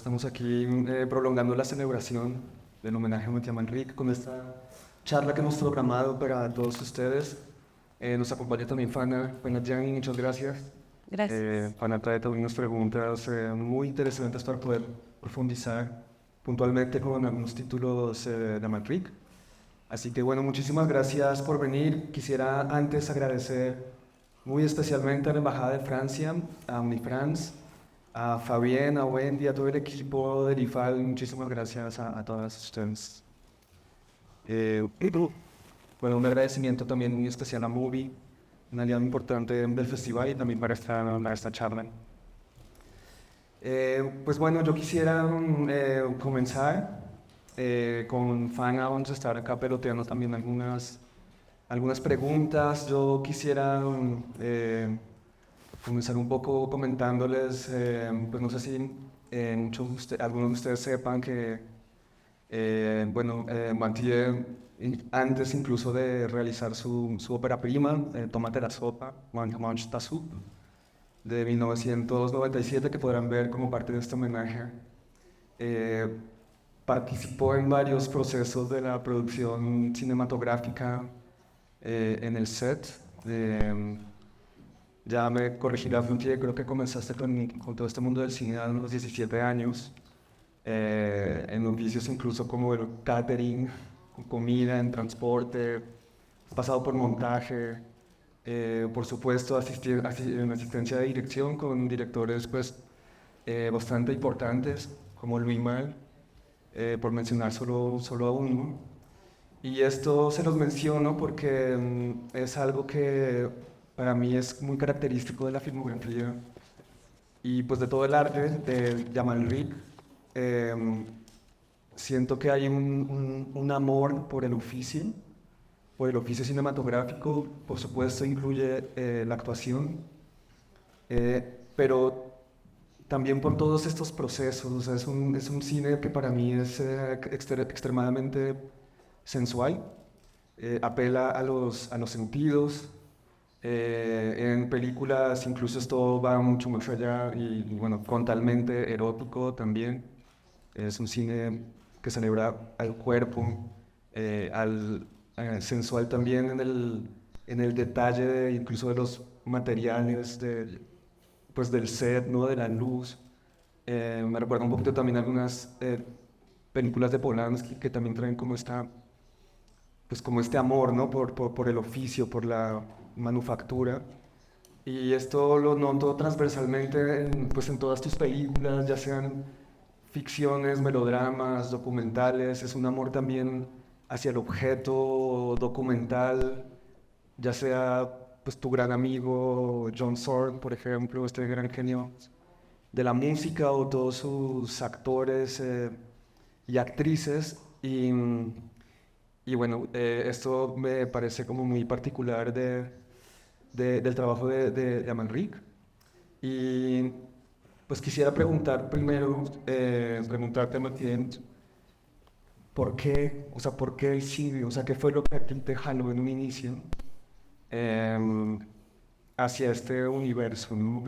estamos aquí prolongando la celebración del homenaje a Mathieu Manrique con esta charla que hemos programado para todos ustedes. Nos acompaña también Fana Yang, muchas gracias. Gracias. Fana trae también unas preguntas muy interesantes para poder profundizar puntualmente con algunos títulos de Manrique. Así que bueno, muchísimas gracias por venir. Quisiera antes agradecer muy especialmente a la Embajada de Francia, a Unifrance, a Fabián, a Wendy, a todo el equipo del IFAL. Muchísimas gracias a todas ustedes. Bueno, un agradecimiento también muy especial a Movie, un aliado importante del festival y también para esta charla. Pues bueno, yo quisiera comenzar con Fana. Vamos a estar acá peloteando también algunas preguntas. Yo quisiera comenzar un poco comentándoles, pues no sé si algunos de ustedes sepan que, Mathieu, antes incluso de realizar su ópera prima, Tómate la sopa, Mange ta soupe, de 1997, que podrán ver como parte de este homenaje, participó en varios procesos de la producción cinematográfica en el set. Ya me corregirá, Flutie, creo que comenzaste con todo este mundo del cine a los 17 años, en oficios incluso como el catering, comida, en transporte, pasado por montaje, por supuesto en asistencia de dirección con directores pues, bastante importantes como Louis Malle, por mencionar solo a uno. Y esto se los menciono porque es algo que para mí es muy característico de la filmografía y pues de todo el arte de Manrique. Siento que hay un amor por el oficio cinematográfico. Por supuesto incluye la actuación, pero también por todos estos procesos. O sea, es un cine que para mí es extremadamente sensual, apela a los sentidos. En películas incluso esto va mucho más allá y bueno, frontalmente erótico también. Es un cine que celebra al cuerpo, al sensual también en el detalle incluso de los materiales, pues del set, ¿no? De la luz. Me recuerda un poquito también algunas películas de Polanski que también traen pues como este amor, ¿no? Por el oficio, por la manufactura. Y esto lo noto transversalmente pues en todas tus películas, ya sean ficciones, melodramas, documentales. Es un amor también hacia el objeto documental, ya sea pues tu gran amigo John Zorn, por ejemplo, este gran genio de la música, o todos sus actores y actrices. Y bueno, esto me parece como muy particular del trabajo de Manrique. Y pues quisiera preguntarte, Matías, ¿por qué? O sea, ¿por qué el cine? O sea, ¿qué fue lo que a ti te jaló en un inicio hacia este universo, ¿no?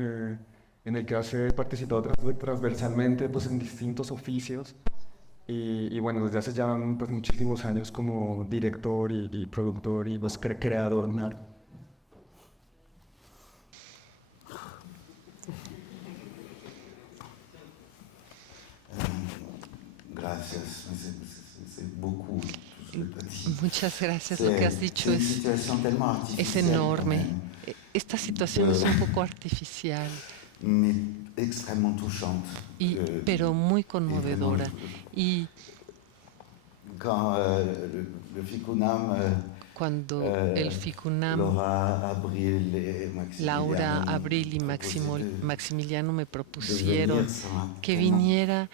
En el que has participado transversalmente pues, en distintos oficios? Y bueno, desde hace ya pues, muchísimos años como director y productor y pues, creador, ¿no? Gracias, c'est beaucoup tout ce que tu as dit. Muchas gracias. Lo que has dicho une situation tellement es artificielle enorme. quand même, Esta situación es un poco artificial, mais extrêmement touchante. pero muy conmovedora. Y quand le FICUNAM, cuando el FICUNAM, Laura Abril y Maximiliano me propusieron que viniera,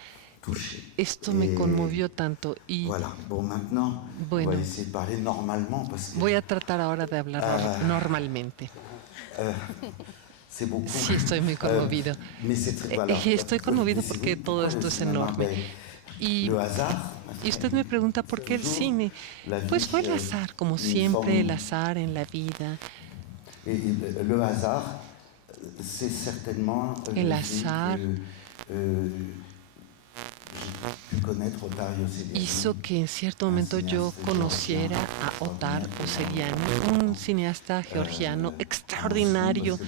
esto me conmovió tanto. Y voilà. Bon, maintenant, bueno, on va essayer de parler normalement parce que voy a tratar ahora de hablar normalmente. c'est beaucoup. Sí, estoy muy conmovido. Voilà. Estoy conmovido porque todo esto es enorme. Y usted me pregunta por qué el cine. Pues fue el azar, como siempre, el azar en la vida. Le hasard, c'est certainement el azar hizo que en cierto momento yo conociera a Otar Osseliani, un cineasta georgiano extraordinario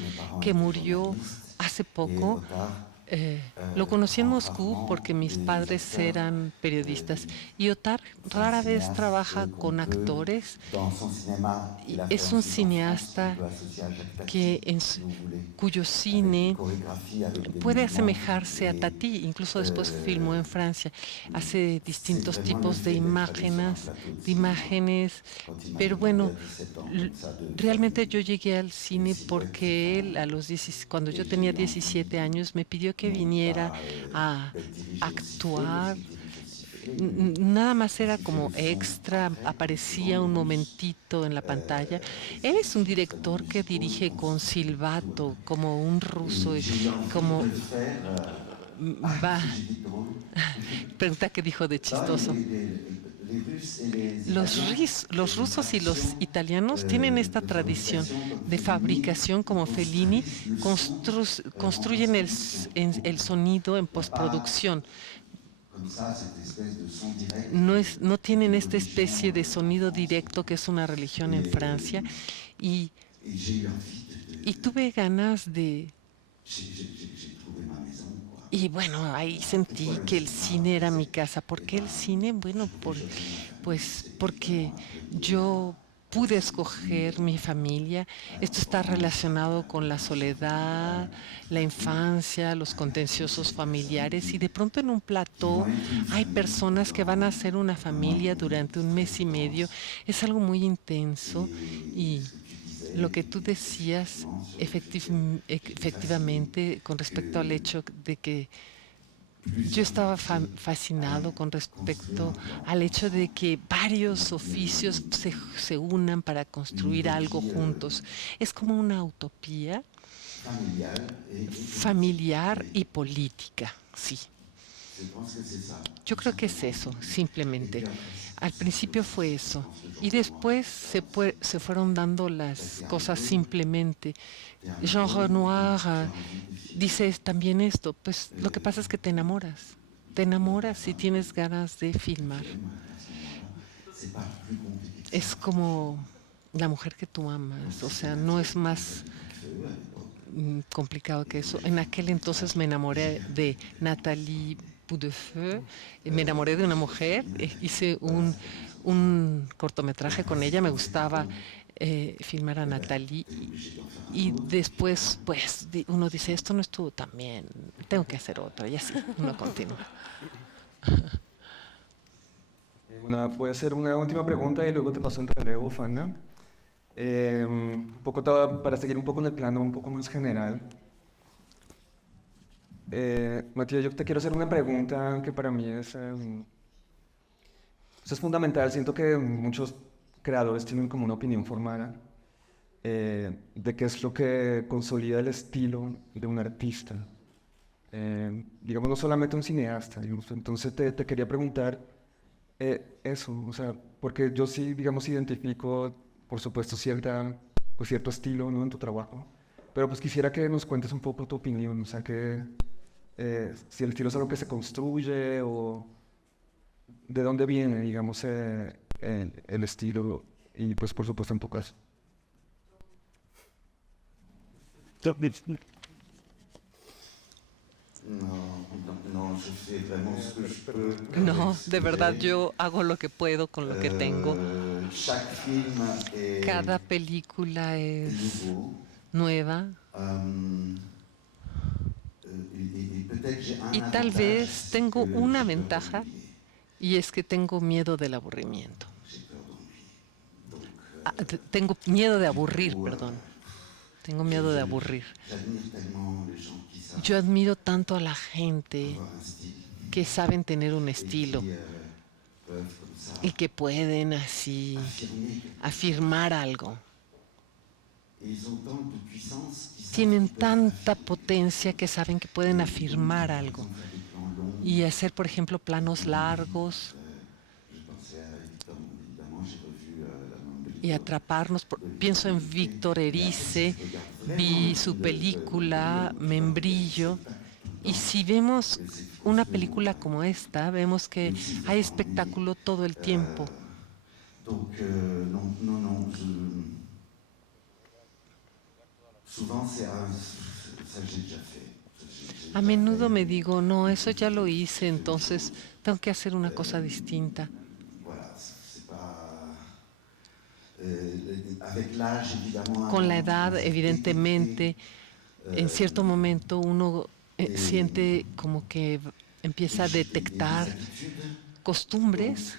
que murió hace poco. Lo conocí en Moscú porque mis padres eran periodistas y Otar rara vez trabaja con actores. Es un cineasta que cuyo cine puede asemejarse a Tati, incluso después filmó en Francia, hace distintos tipos de imágenes, pero bueno, realmente yo llegué al cine porque él cuando yo tenía 17 años me pidió que viniera a actuar. Nada más era como extra, aparecía un momentito en la pantalla. Él es un director que dirige con silbato, como un ruso, como va. Pregunta qué dijo de chistoso. Los rusos y los italianos tienen esta tradición de fabricación como Fellini, construyen el sonido en postproducción. No tienen esta especie de sonido directo que es una religión en Francia y tuve ganas de... Y bueno, ahí sentí que el cine era mi casa. ¿Por qué el cine? Bueno, pues porque yo pude escoger mi familia. Esto está relacionado con la soledad, la infancia, los contenciosos familiares y de pronto en un plató hay personas que van a ser una familia durante un mes y medio. Es algo muy intenso y lo que tú decías efectivamente con respecto al hecho de que yo estaba fascinado con respecto al hecho de que varios oficios se unan para construir algo juntos. Es como una utopía familiar y política, sí. Yo creo que es eso, simplemente. Al principio fue eso. Y después se fueron dando las cosas simplemente. Jean Renoir dice también esto, pues lo que pasa es que te enamoras. Te enamoras y tienes ganas de filmar. Es como la mujer que tú amas, o sea, no es más complicado que eso. En aquel entonces me enamoré de Nathalie Boudefeu, me enamoré de una mujer, hice un cortometraje con ella, me gustaba filmar a Nathalie y después pues uno dice esto no estuvo tan bien, tengo que hacer otro y así uno continúa. Voy a hacer una última pregunta y luego te paso el relevo, Fana. Un poco para seguir un poco en el plano un poco más general. Matías, yo te quiero hacer una pregunta que para mí es fundamental. Siento que muchos creadores tienen como una opinión formada de qué es lo que consolida el estilo de un artista. Digamos, no solamente un cineasta. Digamos. Entonces te quería preguntar eso, o sea, porque yo sí, digamos, identifico, por supuesto, cierto estilo, ¿no? En tu trabajo, pero pues quisiera que nos cuentes un poco tu opinión, o sea, si el estilo es algo que se construye o de dónde viene, digamos, el estilo y pues por supuesto en tu caso. No, de verdad yo hago lo que puedo con lo que tengo. Cada película es nueva. Y tal vez tengo una ventaja y es que tengo miedo del aburrimiento. Tengo miedo de aburrir, perdón. Tengo miedo de aburrir. Yo admiro tanto a la gente que saben tener un estilo y que pueden así afirmar algo. Tienen tanta potencia que saben que pueden afirmar algo y hacer, por ejemplo, planos largos y atraparnos. Pienso en Víctor Erice, vi su película Membrillo Y si vemos una película como esta, vemos que hay espectáculo todo el tiempo. Donc, non, non, non, souvent c'est ça que j'ai déjà fait. A menudo me digo, no, eso ya lo hice, entonces tengo que hacer una cosa distinta. Voilà, c'est pas. Avec l'âge, évidemment. Con la edad, evidentemente, en cierto momento uno siente como que empieza a detectar costumbres.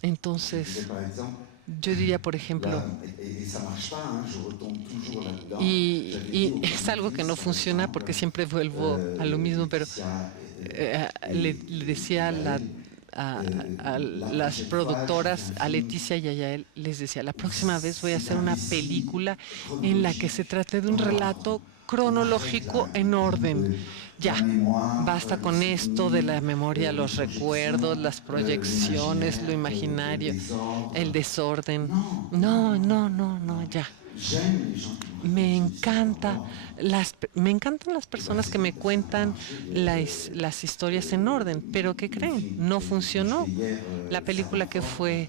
Entonces, Par exemple, yo diría, por ejemplo, et ça marche pas, hein, je retombe toujours là-dedans. y es algo que no funciona porque siempre vuelvo a lo mismo, pero le decía a las productoras, a Leticia y a Yael, les decía, la próxima vez voy a hacer una película en la que se trate de un relato cronológico en orden. Ya, basta con esto de la memoria, los recuerdos, las proyecciones, lo imaginario, el desorden. No, no, no, no, ya. Me encantan las personas que me cuentan las historias en orden, pero ¿qué creen? No funcionó. La película que fue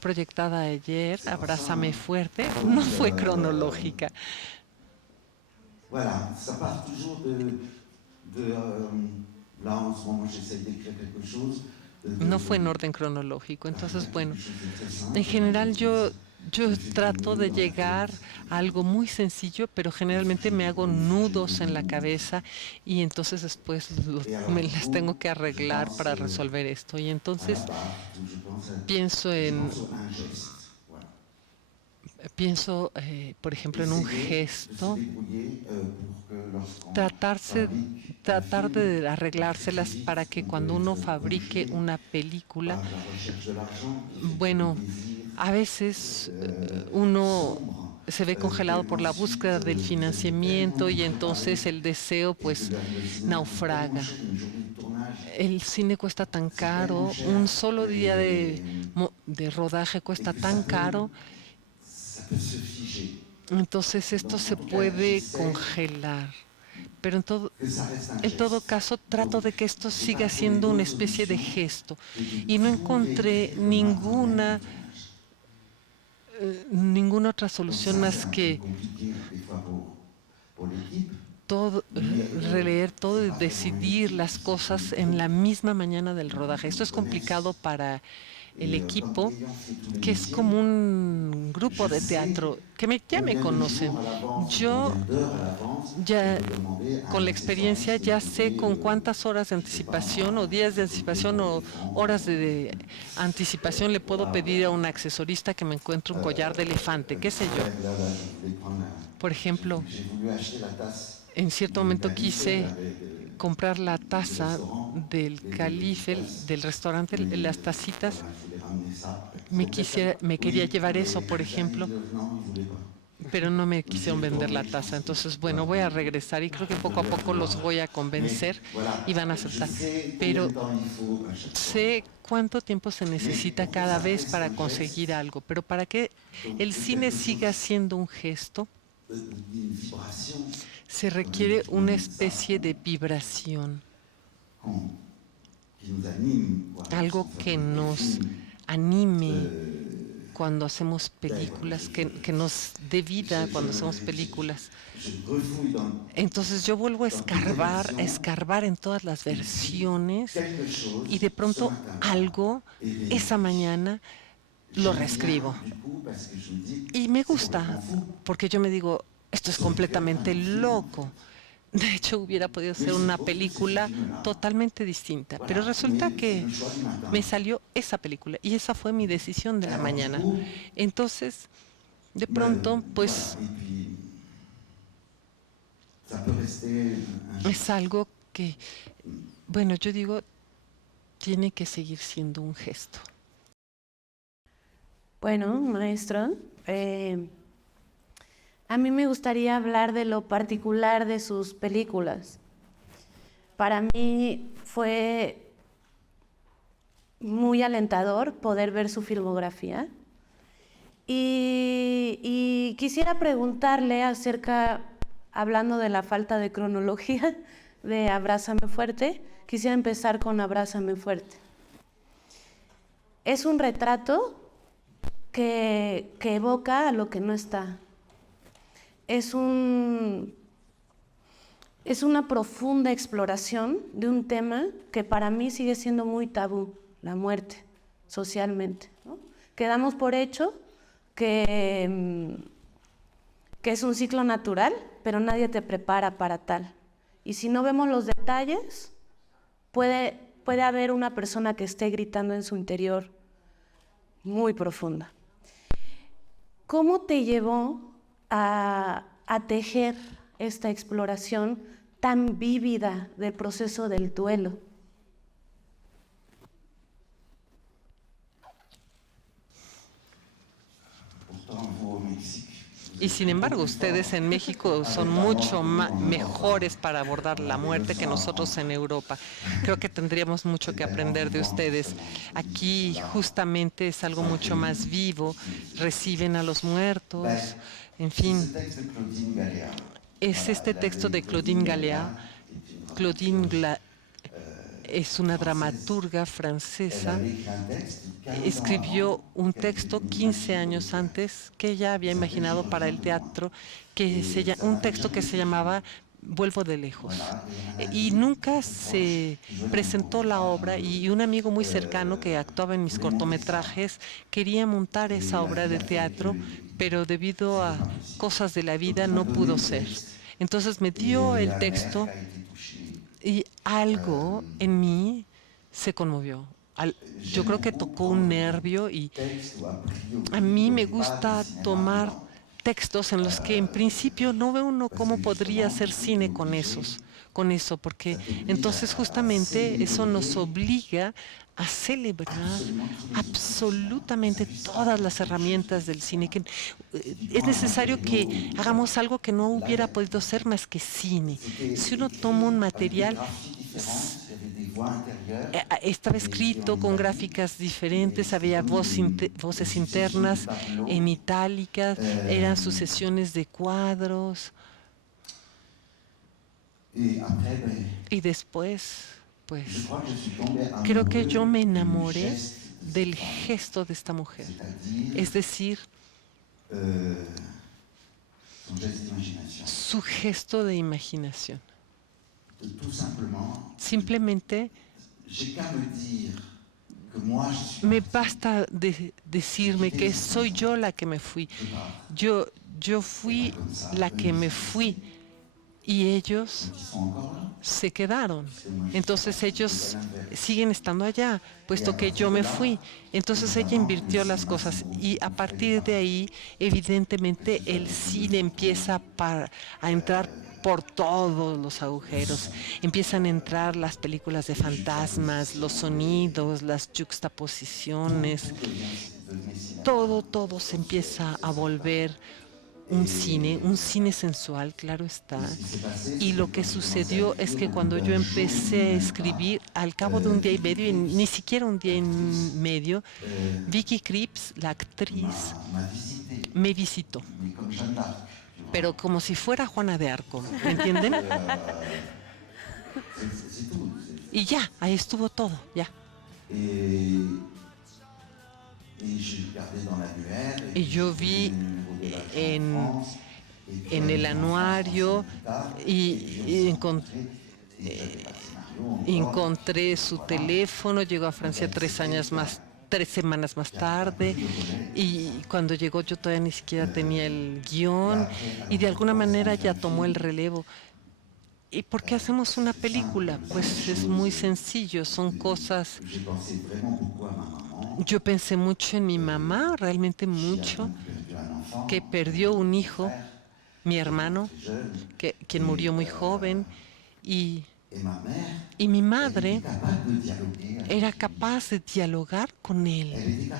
proyectada ayer, Abrázame fuerte, no fue cronológica. Voilà, ça part toujours là en ce moment j'essaie d'écrire quelque chose. No fue en orden cronológico. Entonces, bueno, en general yo trato de llegar a algo muy sencillo, pero generalmente me hago nudos en la cabeza y entonces después me las tengo que arreglar para resolver esto. Y entonces pienso, por ejemplo, en un gesto, tratar de arreglárselas para que cuando uno fabrique una película, bueno, a veces uno se ve congelado por la búsqueda del financiamiento y entonces el deseo pues naufraga. El cine cuesta tan caro, un solo día de rodaje cuesta tan caro. Entonces esto se puede congelar. Pero en todo caso trato de que esto siga siendo una especie de gesto. Y no encontré ninguna otra solución más que releer todo y decidir las cosas en la misma mañana del rodaje. Esto es complicado para el equipo, que es como un grupo de teatro, que ya me conocen. Yo ya con la experiencia ya sé con cuántas horas de anticipación o días de anticipación o horas de anticipación le puedo pedir a un accesorista que me encuentre un collar de elefante, qué sé yo. Por ejemplo, en cierto momento quise comprar la taza del calife, del restaurante, las tacitas. Me quería llevar eso, por ejemplo, pero no me quisieron vender la taza. Entonces, bueno, voy a regresar y creo que poco a poco los voy a convencer y van a aceptar. Pero sé cuánto tiempo se necesita cada vez para conseguir algo, pero para que el cine siga siendo un gesto, se requiere una especie de vibración, algo que nos anime cuando hacemos películas, que nos dé vida cuando hacemos películas. Entonces yo vuelvo a escarbar en todas las versiones y de pronto algo esa mañana lo reescribo. Y me gusta, porque yo me digo, esto es completamente loco. De hecho, hubiera podido ser una película totalmente distinta, pero resulta que me salió esa película y esa fue mi decisión de la mañana. Entonces, de pronto, pues, es algo que, bueno, yo digo, tiene que seguir siendo un gesto. Bueno, maestro, a mí me gustaría hablar de lo particular de sus películas. Para mí fue muy alentador poder ver su filmografía. Y quisiera preguntarle hablando de la falta de cronología, de Abrázame Fuerte, quisiera empezar con Abrázame Fuerte. Es un retrato que evoca a lo que no está. Es una profunda exploración de un tema que para mí sigue siendo muy tabú, la muerte, socialmente, ¿no? Quedamos por hecho que es un ciclo natural, pero nadie te prepara para tal. Y si no vemos los detalles, puede haber una persona que esté gritando en su interior muy profunda. ¿Cómo te llevó a tejer esta exploración tan vívida del proceso del duelo? Y sin embargo, ustedes en México son mucho mejores para abordar la muerte que nosotros en Europa. Creo que tendríamos mucho que aprender de ustedes. Aquí justamente es algo mucho más vivo, reciben a los muertos, en fin. Es este texto de Claudine Gallea. Es una dramaturga francesa. Escribió un texto 15 años antes que ella había imaginado para el teatro, un texto que se llamaba Vuelvo de lejos. Y nunca se presentó la obra, y un amigo muy cercano que actuaba en mis cortometrajes quería montar esa obra de teatro, pero debido a cosas de la vida no pudo ser. Entonces me dio el texto y algo en mí se conmovió. Yo creo que tocó un nervio, y a mí me gusta tomar textos en los que en principio no ve uno cómo podría hacer cine con eso, porque entonces justamente eso nos obliga a celebrar absolutamente todas las herramientas del cine. Que es necesario que hagamos algo que no hubiera podido ser más que cine. Si uno toma un material, estaba escrito con gráficas diferentes, había voces internas en itálicas, eran sucesiones de cuadros. Y después, pues, creo que yo me enamoré del gesto de esta mujer, es decir, su gesto de imaginación. Simplemente me basta decirme que soy yo la que me fui. Yo fui la que me fui, y ellos se quedaron. Entonces ellos siguen estando allá, puesto que yo me fui. Entonces ella invirtió las cosas, y a partir de ahí, evidentemente, el cine empieza a entrar por todos los agujeros. Empiezan a entrar las películas de fantasmas, los sonidos, las juxtaposiciones. Todo se empieza a volver un cine sensual, claro está. Y lo que sucedió es que cuando yo empecé a escribir, al cabo de un día y medio, y ni siquiera un día y medio, Vicky Krieps, la actriz, me visitó. Pero como si fuera Juana de Arco, ¿me entienden? Y ya, ahí estuvo todo, ya. Y yo vi en el anuario y encontré su teléfono. Llegó a Francia 3 semanas más tarde, y cuando llegó yo todavía ni siquiera tenía el guión, y de alguna manera ya tomó el relevo. ¿Y por qué hacemos una película? Pues es muy sencillo, son cosas. Yo pensé mucho en mi mamá, realmente mucho, que perdió un hijo, mi hermano, quien murió muy joven, y mi madre era capaz de dialogar con él,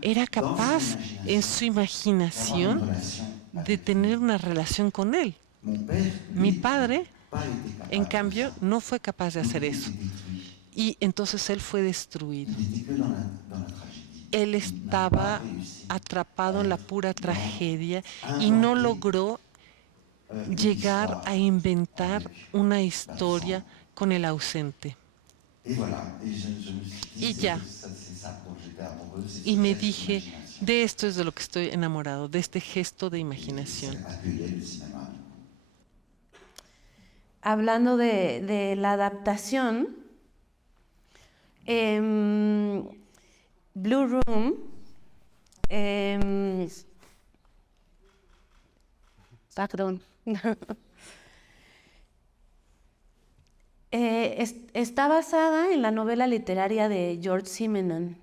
era capaz en su imaginación de tener una relación con él. Mi padre, en cambio, no fue capaz de hacer eso, y entonces él fue destruido. Él estaba atrapado en la pura tragedia y no logró llegar a inventar una historia con el ausente. Et voilà, et je me suis dit, Y ya. c'est ça dont j'étais amoureux, c'est Y ce me geste dije, d'imagination. de esto es de lo que estoy enamorado, de este gesto de imaginación. C'est accueillir le cinéma. Hablando de la adaptación, Blue Room perdón. Está basada en la novela literaria de George Simenon.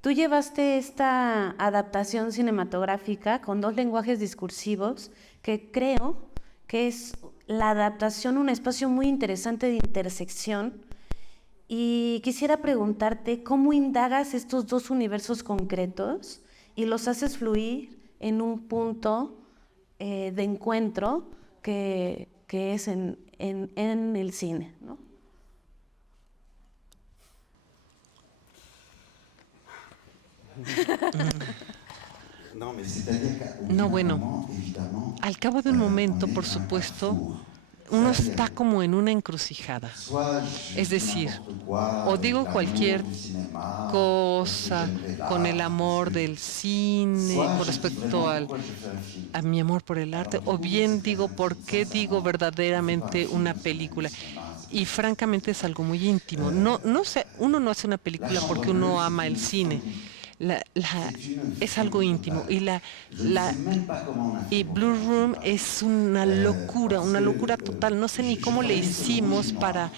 Tú llevaste esta adaptación cinematográfica con 2 lenguajes discursivos que creo que es la adaptación un espacio muy interesante de intersección, y quisiera preguntarte cómo indagas estos 2 universos concretos y los haces fluir en un punto de encuentro que es en el cine, ¿no? No, bueno, al cabo de un momento, por supuesto, uno está como en una encrucijada. Es decir, o digo cualquier cosa con el amor del cine con respecto a mi amor por el arte, o bien digo por qué digo verdaderamente una película. Y francamente es algo muy íntimo. No sé, uno no hace una película porque uno ama el cine. Es algo íntimo. Y Blue Room es una locura total. No sé ni cómo le hicimos para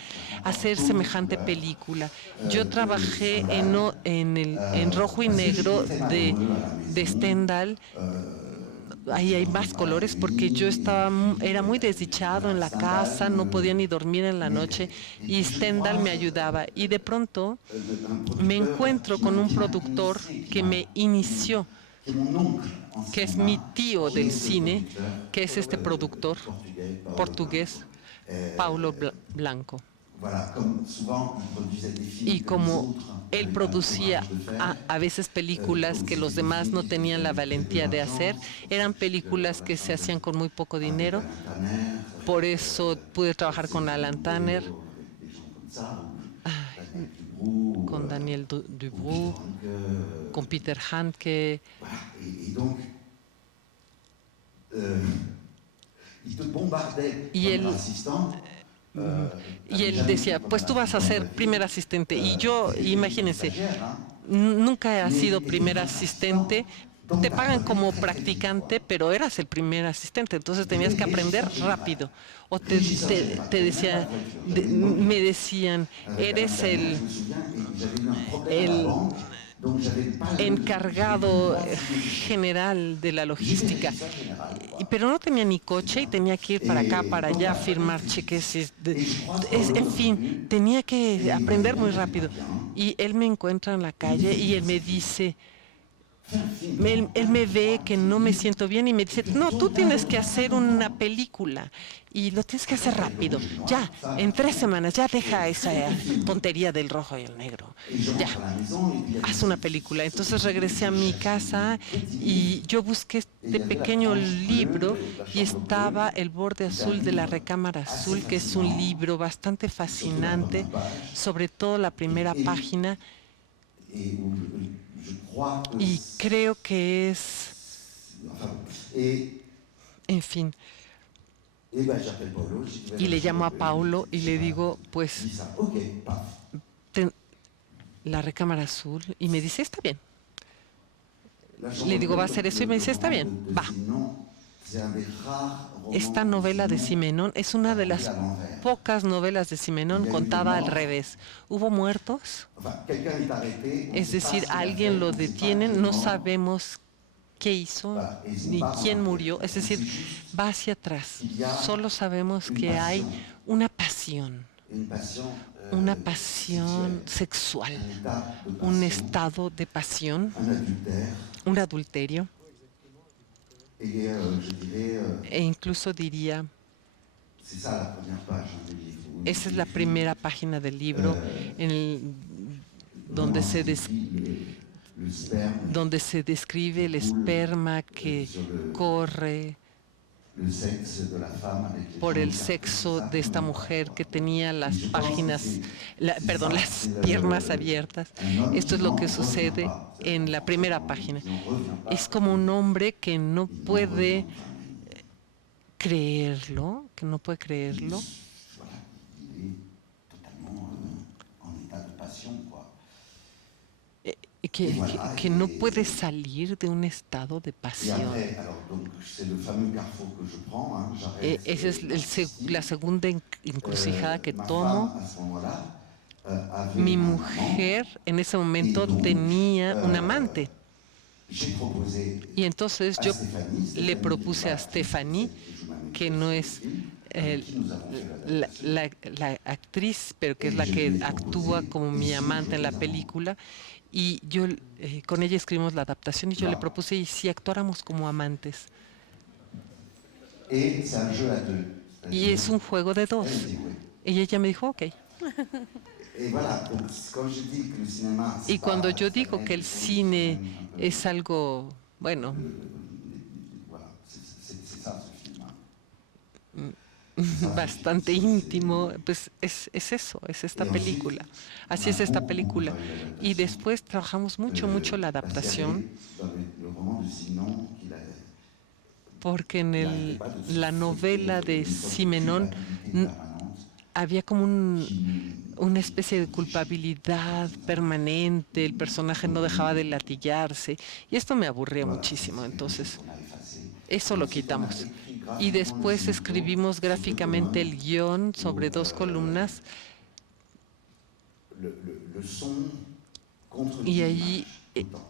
hacer semejante película. Yo trabajé en rojo y negro de Stendhal. Ahí hay más colores porque yo era muy desdichado en la casa, no podía ni dormir en la noche, y Stendhal me ayudaba. Y de pronto me encuentro con un productor que me inició, que es mi tío del cine, que es este productor portugués, Paulo Blanco. Y como él producía a veces películas que los demás no tenían la valentía de hacer, eran películas que se hacían con muy poco dinero. Por eso pude trabajar con Alan Tanner, con Daniel Dubrow, con Peter Handke. Y él decía, pues tú vas a ser primer asistente. Y yo, imagínense, nunca he sido primer asistente. Te pagan como practicante, pero eras el primer asistente, entonces tenías que aprender rápido. O te decía, me decían, eres el encargado general de la logística, pero no tenía ni coche y tenía que ir para acá, para allá, firmar cheques, en fin, tenía que aprender muy rápido. Y él me encuentra en la calle y él me dice, él me ve que no me siento bien y me dice, no, tú tienes que hacer una película y lo tienes que hacer rápido, ya, en 3 semanas, ya deja esa tontería del rojo y el negro, ya, haz una película. Entonces regresé a mi casa y yo busqué este pequeño libro y estaba El borde azul de la recámara azul, que es un libro bastante fascinante, sobre todo la primera página. Y creo que es, en fin, y le llamo a Paulo y le digo, pues, la recámara azul, y me dice, está bien. Le digo, va a hacer eso, y me dice, está bien, va. Esta novela de Simenon es una de las pocas novelas de Simenon contada al revés. Hubo muertos, es decir, alguien lo detienen, no sabemos qué hizo ni quién murió, es decir, va hacia atrás. Solo sabemos que hay una pasión sexual, un estado de pasión, un adulterio. E incluso diría, esa es la primera página del libro donde se describe el esperma que corre por el sexo de esta mujer que tenía las páginas, perdón, las piernas abiertas. Esto es lo que sucede en la primera página. Es como un hombre que no puede creerlo, que no puede salir de un estado de pasión. Esa es la segunda encrucijada que tomo. Mi mujer en ese momento tenía un amante. Y entonces yo le propuse a Stéphanie, que no es la actriz, pero que es la que actúa como mi amante en la película, y yo con ella escribimos la adaptación y yo le propuse, ¿y si actuáramos como amantes? Y es un juego de dos. Y ella me dijo, ok. Y cuando yo digo que el cine es algo, bueno, bastante íntimo, pues es eso, es esta película. Así es esta película. Y después trabajamos mucho la adaptación, porque en la novela de Simenon había como una especie de culpabilidad permanente, el personaje no dejaba de latillarse, y esto me aburría muchísimo, entonces eso lo quitamos. Y después escribimos gráficamente el guión sobre 2 columnas, y allí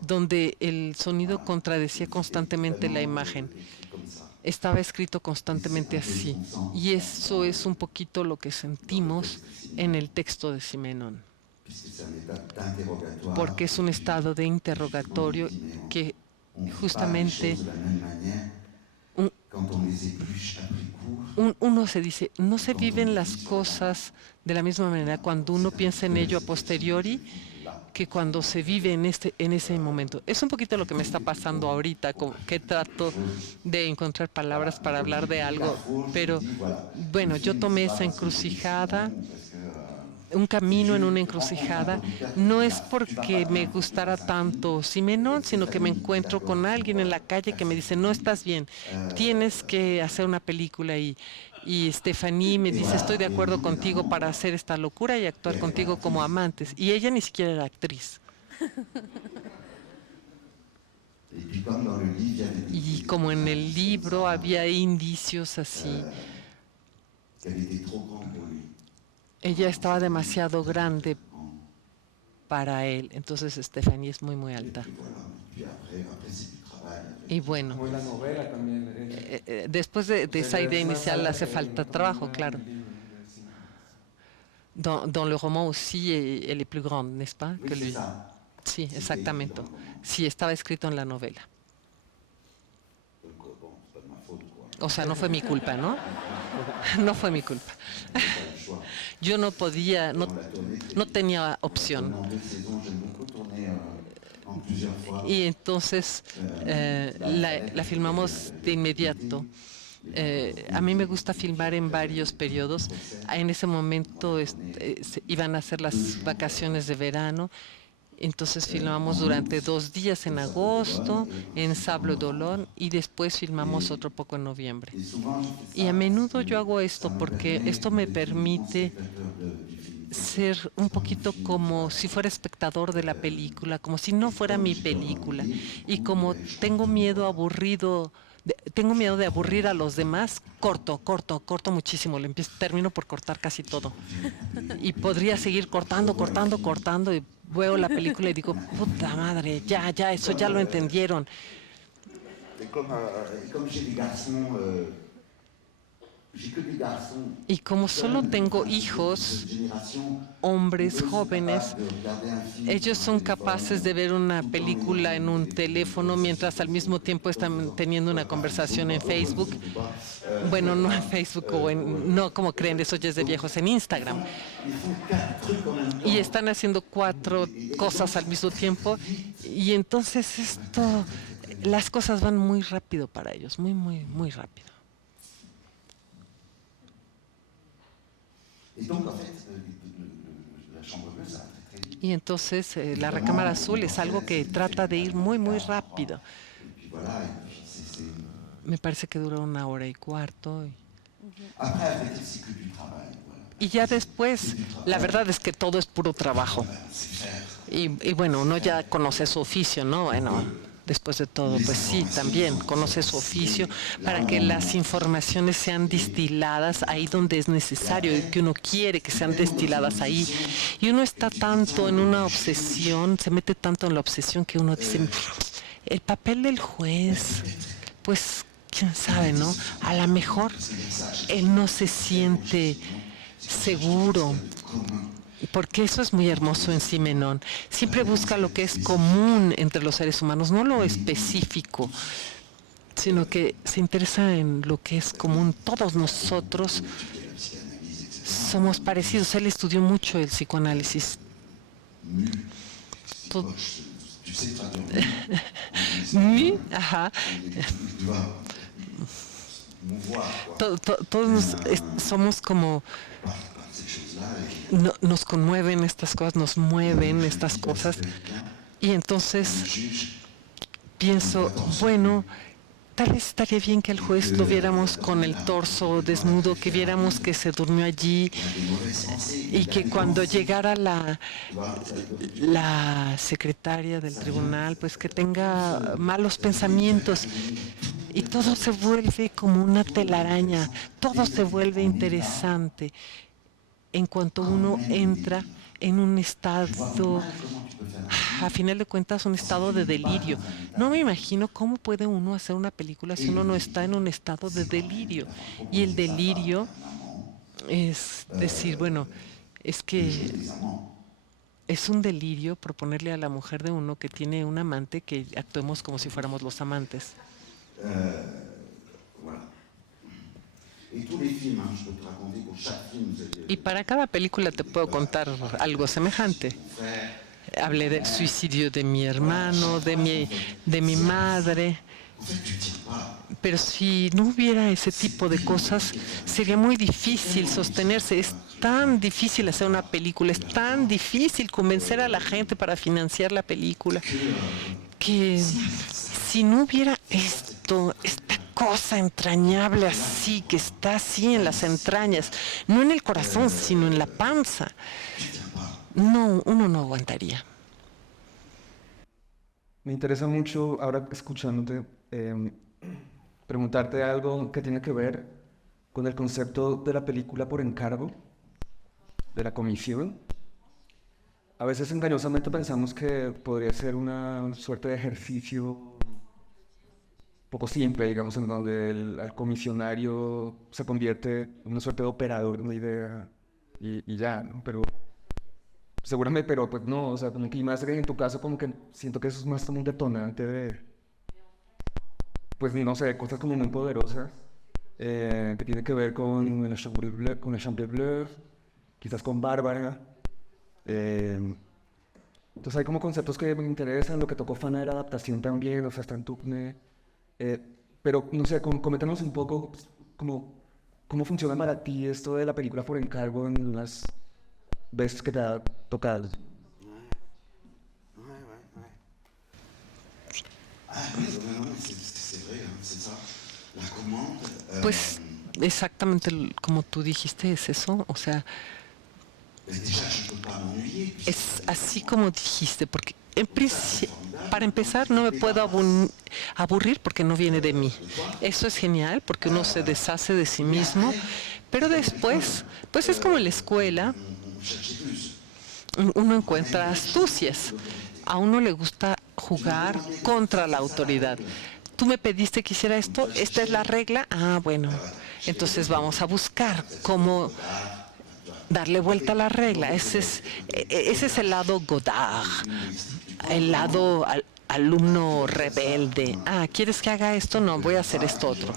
donde el sonido contradecía constantemente la imagen. Estaba escrito constantemente así, y eso es un poquito lo que sentimos en el texto de Simenon, porque es un estado de interrogatorio que justamente uno se dice, no se viven las cosas de la misma manera cuando uno piensa en ello a posteriori que cuando se vive en ese momento. Es un poquito lo que me está pasando ahorita, que trato de encontrar palabras para hablar de algo, pero bueno, yo tomé esa encrucijada, un camino en una encrucijada, no es porque me gustara tanto Simenon, sino que me encuentro con alguien en la calle que me dice, no estás bien, tienes que hacer una película, y Stéphanie me dice, estoy de acuerdo contigo para hacer esta locura y actuar contigo como amantes. Y ella ni siquiera era actriz. Y como en el libro había indicios así, ella estaba demasiado grande para él. Entonces Stéphanie es muy alta. Y bueno, Como en la novela también. después de esa idea inicial hace falta trabajo, claro. Dans le roman aussi, elle est plus grande, n'est-ce pas, que lui? Sí, exactamente. Sí, estaba escrito en la novela. O sea, no fue mi culpa, ¿no? No fue mi culpa. Yo no podía, no tenía opción. Y entonces la filmamos de inmediato. A mí me gusta filmar en varios periodos. En ese momento iban a ser las vacaciones de verano. Entonces filmamos durante 2 días en agosto, en Sable d'Olonne, y después filmamos otro poco en noviembre. Y a menudo yo hago esto porque esto me permite ser un poquito como si fuera espectador de la película, como si no fuera mi película. Y como tengo miedo de aburrir a los demás, corto muchísimo, termino por cortar casi todo. Y podría seguir cortando, y veo la película y digo, puta madre, ya, eso ya lo entendieron. Y como solo tengo hijos, hombres jóvenes, ellos son capaces de ver una película en un teléfono mientras al mismo tiempo están teniendo una conversación en Facebook. Bueno, no en Facebook no como creen, eso ya es de viejos, en Instagram. Y están haciendo 4 cosas al mismo tiempo, y entonces las cosas van muy rápido para ellos, muy rápido. Et donc, en fait, la chambre bleue, ça va très vite. Y entonces la recámara azul es algo que trata de ir muy, muy rápido. Et puis voilà, Me parece que dura 1 hora y cuarto. Après, avec le cycle du travail, voilà. Y ya después, la verdad es que todo es puro trabajo. C'est faire. Y bueno, uno ya conoce su oficio, ¿no? Bueno, después de todo, pues sí, también conoce su oficio para que las informaciones sean destiladas ahí donde es necesario y que uno quiere que sean destiladas ahí. Y uno está tanto en una obsesión, se mete tanto en la obsesión que uno dice, el papel del juez, pues quién sabe, ¿no? A lo mejor él no se siente seguro, porque eso es muy hermoso en Simenón. Siempre busca lo que es común entre los seres humanos, no lo específico, sino que se interesa en lo que es común. Todos nosotros somos parecidos. Él estudió mucho el psicoanálisis. Ajá. Todos somos como... nos conmueven estas cosas, nos mueven estas cosas. Y entonces pienso, bueno, tal vez estaría bien que al juez lo viéramos con el torso desnudo, que viéramos que se durmió allí y que cuando llegara la secretaria del tribunal, pues que tenga malos pensamientos. Y todo se vuelve como una telaraña, todo se vuelve interesante en cuanto uno entra en un estado, a final de cuentas, un estado de delirio. No me imagino cómo puede uno hacer una película si uno no está en un estado de delirio. Y el delirio es decir, bueno, es que es un delirio proponerle a la mujer de uno que tiene un amante que actuemos como si fuéramos los amantes. Voilà. Et tous les films, je peux te raconter pour chaque film, vous avez... Y para cada película te puedo contar algo semejante. Hablé del suicidio de mi hermano, de mi madre. Pero si no hubiera ese tipo de cosas, sería muy difícil sostenerse. Es tan difícil hacer una película, es tan difícil convencer a la gente para financiar la película, que si no hubiera esta cosa entrañable así, que está así en las entrañas, no en el corazón, sino en la panza, no, uno no aguantaría. Me interesa mucho, ahora escuchándote, preguntarte algo que tiene que ver con el concepto de la película por encargo, de la comisión. A veces engañosamente pensamos que podría ser una suerte de ejercicio poco simple, digamos, en donde el comisionario se convierte en una suerte de operador de una idea y ya, ¿no? Pero seguramente, pero pues no, o sea, como que más en tu caso como que siento que eso es más como un detonante de, pues no sé, cosas como muy poderosas, que tiene que ver con la Chambre Bleue, quizás con Bárbara. Entonces hay como conceptos que me interesan, lo que tocó Fana era adaptación también, o sea, está en Tupne. Pero no sé, coméntanos un poco cómo funciona para ti esto de la película por encargo en las veces que te ha tocado. Pues exactamente como tú dijiste, es eso, o sea, es así como dijiste, porque para empezar no me puedo aburrir porque no viene de mí. Eso es genial porque uno se deshace de sí mismo, pero después, pues es como en la escuela, uno encuentra astucias. A uno le gusta jugar contra la autoridad. Tú me pediste que hiciera esto, esta es la regla, bueno, entonces vamos a buscar cómo darle vuelta a la regla. Ese es el lado Godard, el lado alumno rebelde. ¿Quieres que haga esto? No, voy a hacer esto otro.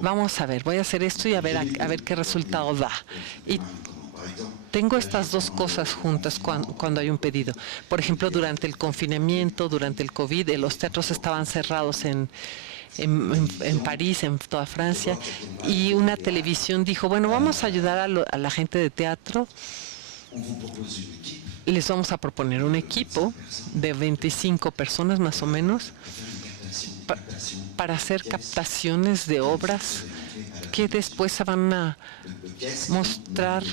Vamos a ver, voy a hacer esto y a ver qué resultado da. Y tengo estas dos cosas juntas cuando hay un pedido. Por ejemplo, durante el confinamiento, durante el COVID, los teatros estaban cerrados en París, en toda Francia, y una televisión dijo, bueno, vamos a ayudar a la gente de teatro. Les vamos a proponer un equipo de 25 personas más o menos para hacer captaciones de obras que después se van a mostrar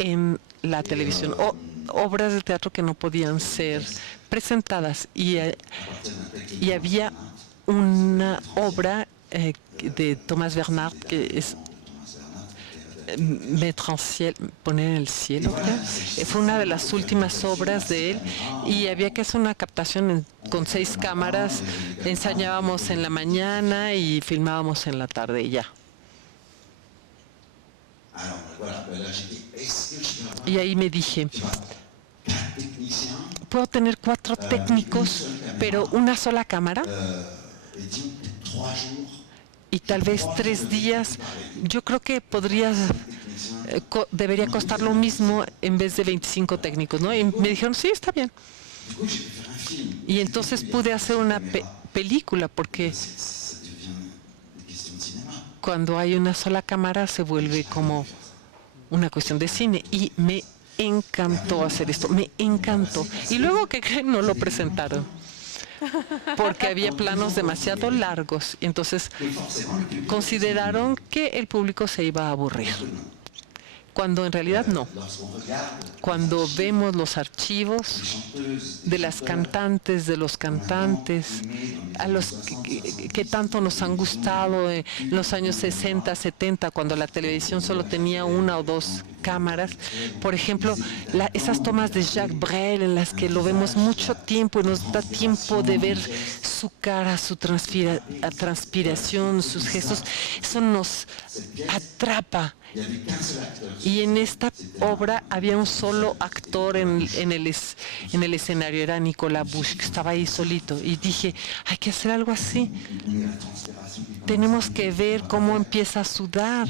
en la televisión, o obras de teatro que no podían ser presentadas. Y había una obra de Thomas Bernard que es Mettre en ciel, poner en el cielo, fue una de las últimas obras de él, y había que hacer una captación con 6 cámaras. Ensayábamos en la mañana y filmábamos en la tarde y ya. Y ahí me dije, puedo tener 4 técnicos, pero una sola cámara, y tal vez 3 días. Yo creo que debería costar lo mismo en vez de 25 técnicos, ¿no? Y me dijeron, sí, está bien. Y entonces pude hacer una película, porque cuando hay una sola cámara se vuelve como una cuestión de cine, y me encantó hacer esto, me encantó. Y luego, ¿qué creen? No lo presentaron, porque había planos demasiado largos, y entonces consideraron que el público se iba a aburrir, cuando en realidad no. Cuando vemos los archivos de las cantantes, de los cantantes, a los que tanto nos han gustado en los años 60, 70, cuando la televisión solo tenía 1 o 2 cámaras. Por ejemplo, esas tomas de Jacques Brel en las que lo vemos mucho tiempo y nos da tiempo de ver su cara, su transpiración, sus gestos. Eso nos atrapa. Y en esta obra había un solo actor en el escenario, era Nicolas Bush, que estaba ahí solito. Y dije, hay que hacer algo así. Tenemos que ver cómo empieza a sudar.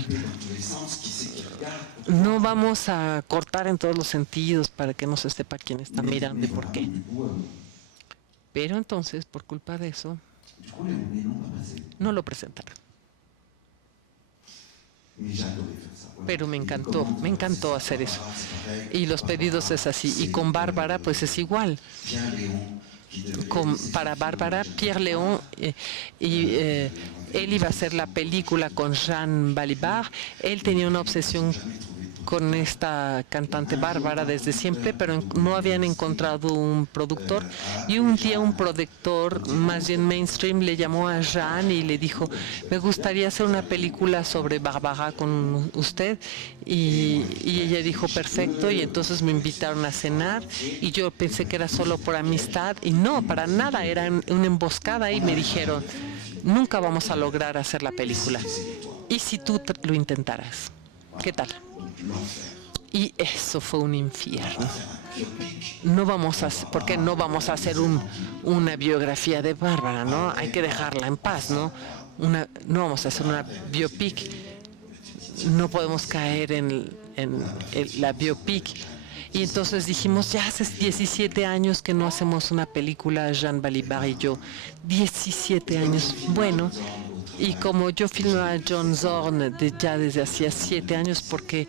No vamos a cortar en todos los sentidos para que no se sepa quién está mirando y por qué. Pero entonces, por culpa de eso, no lo presentaron. Pero me encantó hacer eso. Y los pedidos es así. Y con Bárbara, pues es igual. Para Bárbara, Pierre Léon, él iba a hacer la película con Jean Balibar. Él tenía una obsesión con esta cantante Bárbara desde siempre, pero no habían encontrado un productor. Y un día un productor más bien mainstream le llamó a Jean y le dijo, me gustaría hacer una película sobre Bárbara con usted. Y ella dijo, perfecto, y entonces me invitaron a cenar, y yo pensé que era solo por amistad, y no, para nada, era una emboscada, y me dijeron, nunca vamos a lograr hacer la película. ¿Y si tú lo intentaras? ¿Qué tal? Y eso fue un infierno. ¿Por qué no vamos a hacer una biografía de Bárbara, no? Hay que dejarla en paz, ¿no? No vamos a hacer una biopic. No podemos caer en la biopic. Y entonces dijimos, ya hace 17 años que no hacemos una película, Jean Balibar y yo. 17 años. Bueno. Y como yo filmaba a John Zorn ya desde hacía 7 años, porque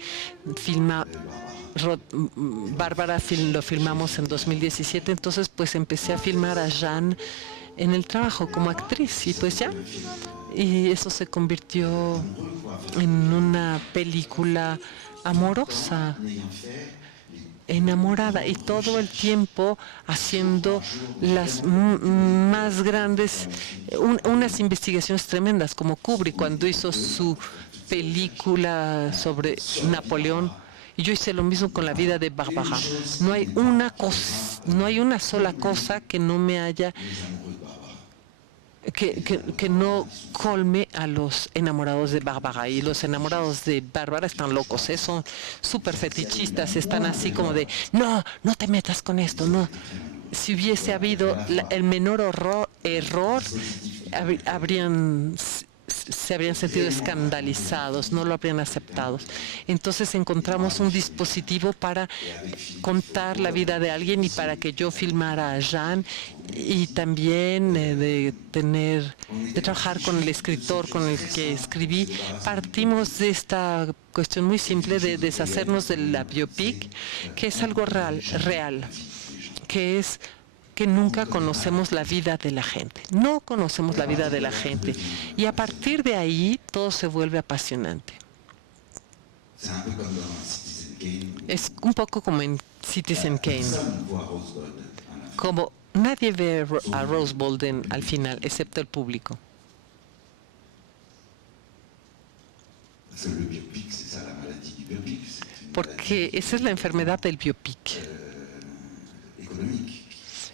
Bárbara lo filmamos en 2017, entonces pues empecé a filmar a Jean en el trabajo como actriz, y pues ya. Y eso se convirtió en una película amorosa, enamorada, y todo el tiempo haciendo las más grandes, unas investigaciones tremendas, como Kubrick cuando hizo su película sobre Napoleón. Y yo hice lo mismo con la vida de Bárbara. No hay una sola cosa que no me haya que no colme a los enamorados de Bárbara. Y los enamorados de Bárbara están locos, son súper fetichistas, están así como de, no te metas con esto, no. Si hubiese habido el menor error, habrían se habrían sentido escandalizados, no lo habrían aceptado. Entonces encontramos un dispositivo para contar la vida de alguien y para que yo filmara a Jean, y también de trabajar con el escritor con el que escribí. Partimos de esta cuestión muy simple de deshacernos de la biopic, que es algo real, que es que nunca conocemos la vida de la gente. No conocemos la vida de la gente. Y a partir de ahí, todo se vuelve apasionante. Es un poco como en Citizen Kane. Como nadie ve a Rose Bolden al final, excepto el público. Porque esa es la enfermedad del biopic.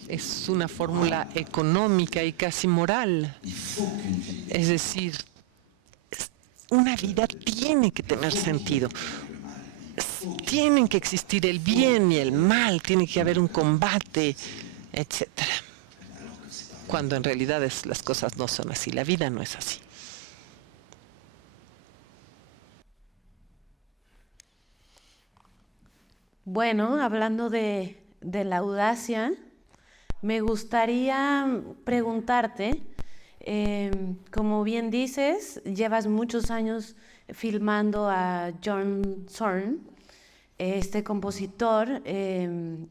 Es una fórmula económica y casi moral. Es decir, una vida tiene que tener sentido. Tienen que existir el bien y el mal, tiene que haber un combate, etc. Cuando en realidad las cosas no son así, la vida no es así. Bueno, hablando de la audacia, me gustaría preguntarte, como bien dices, llevas muchos años filmando a John Zorn, este compositor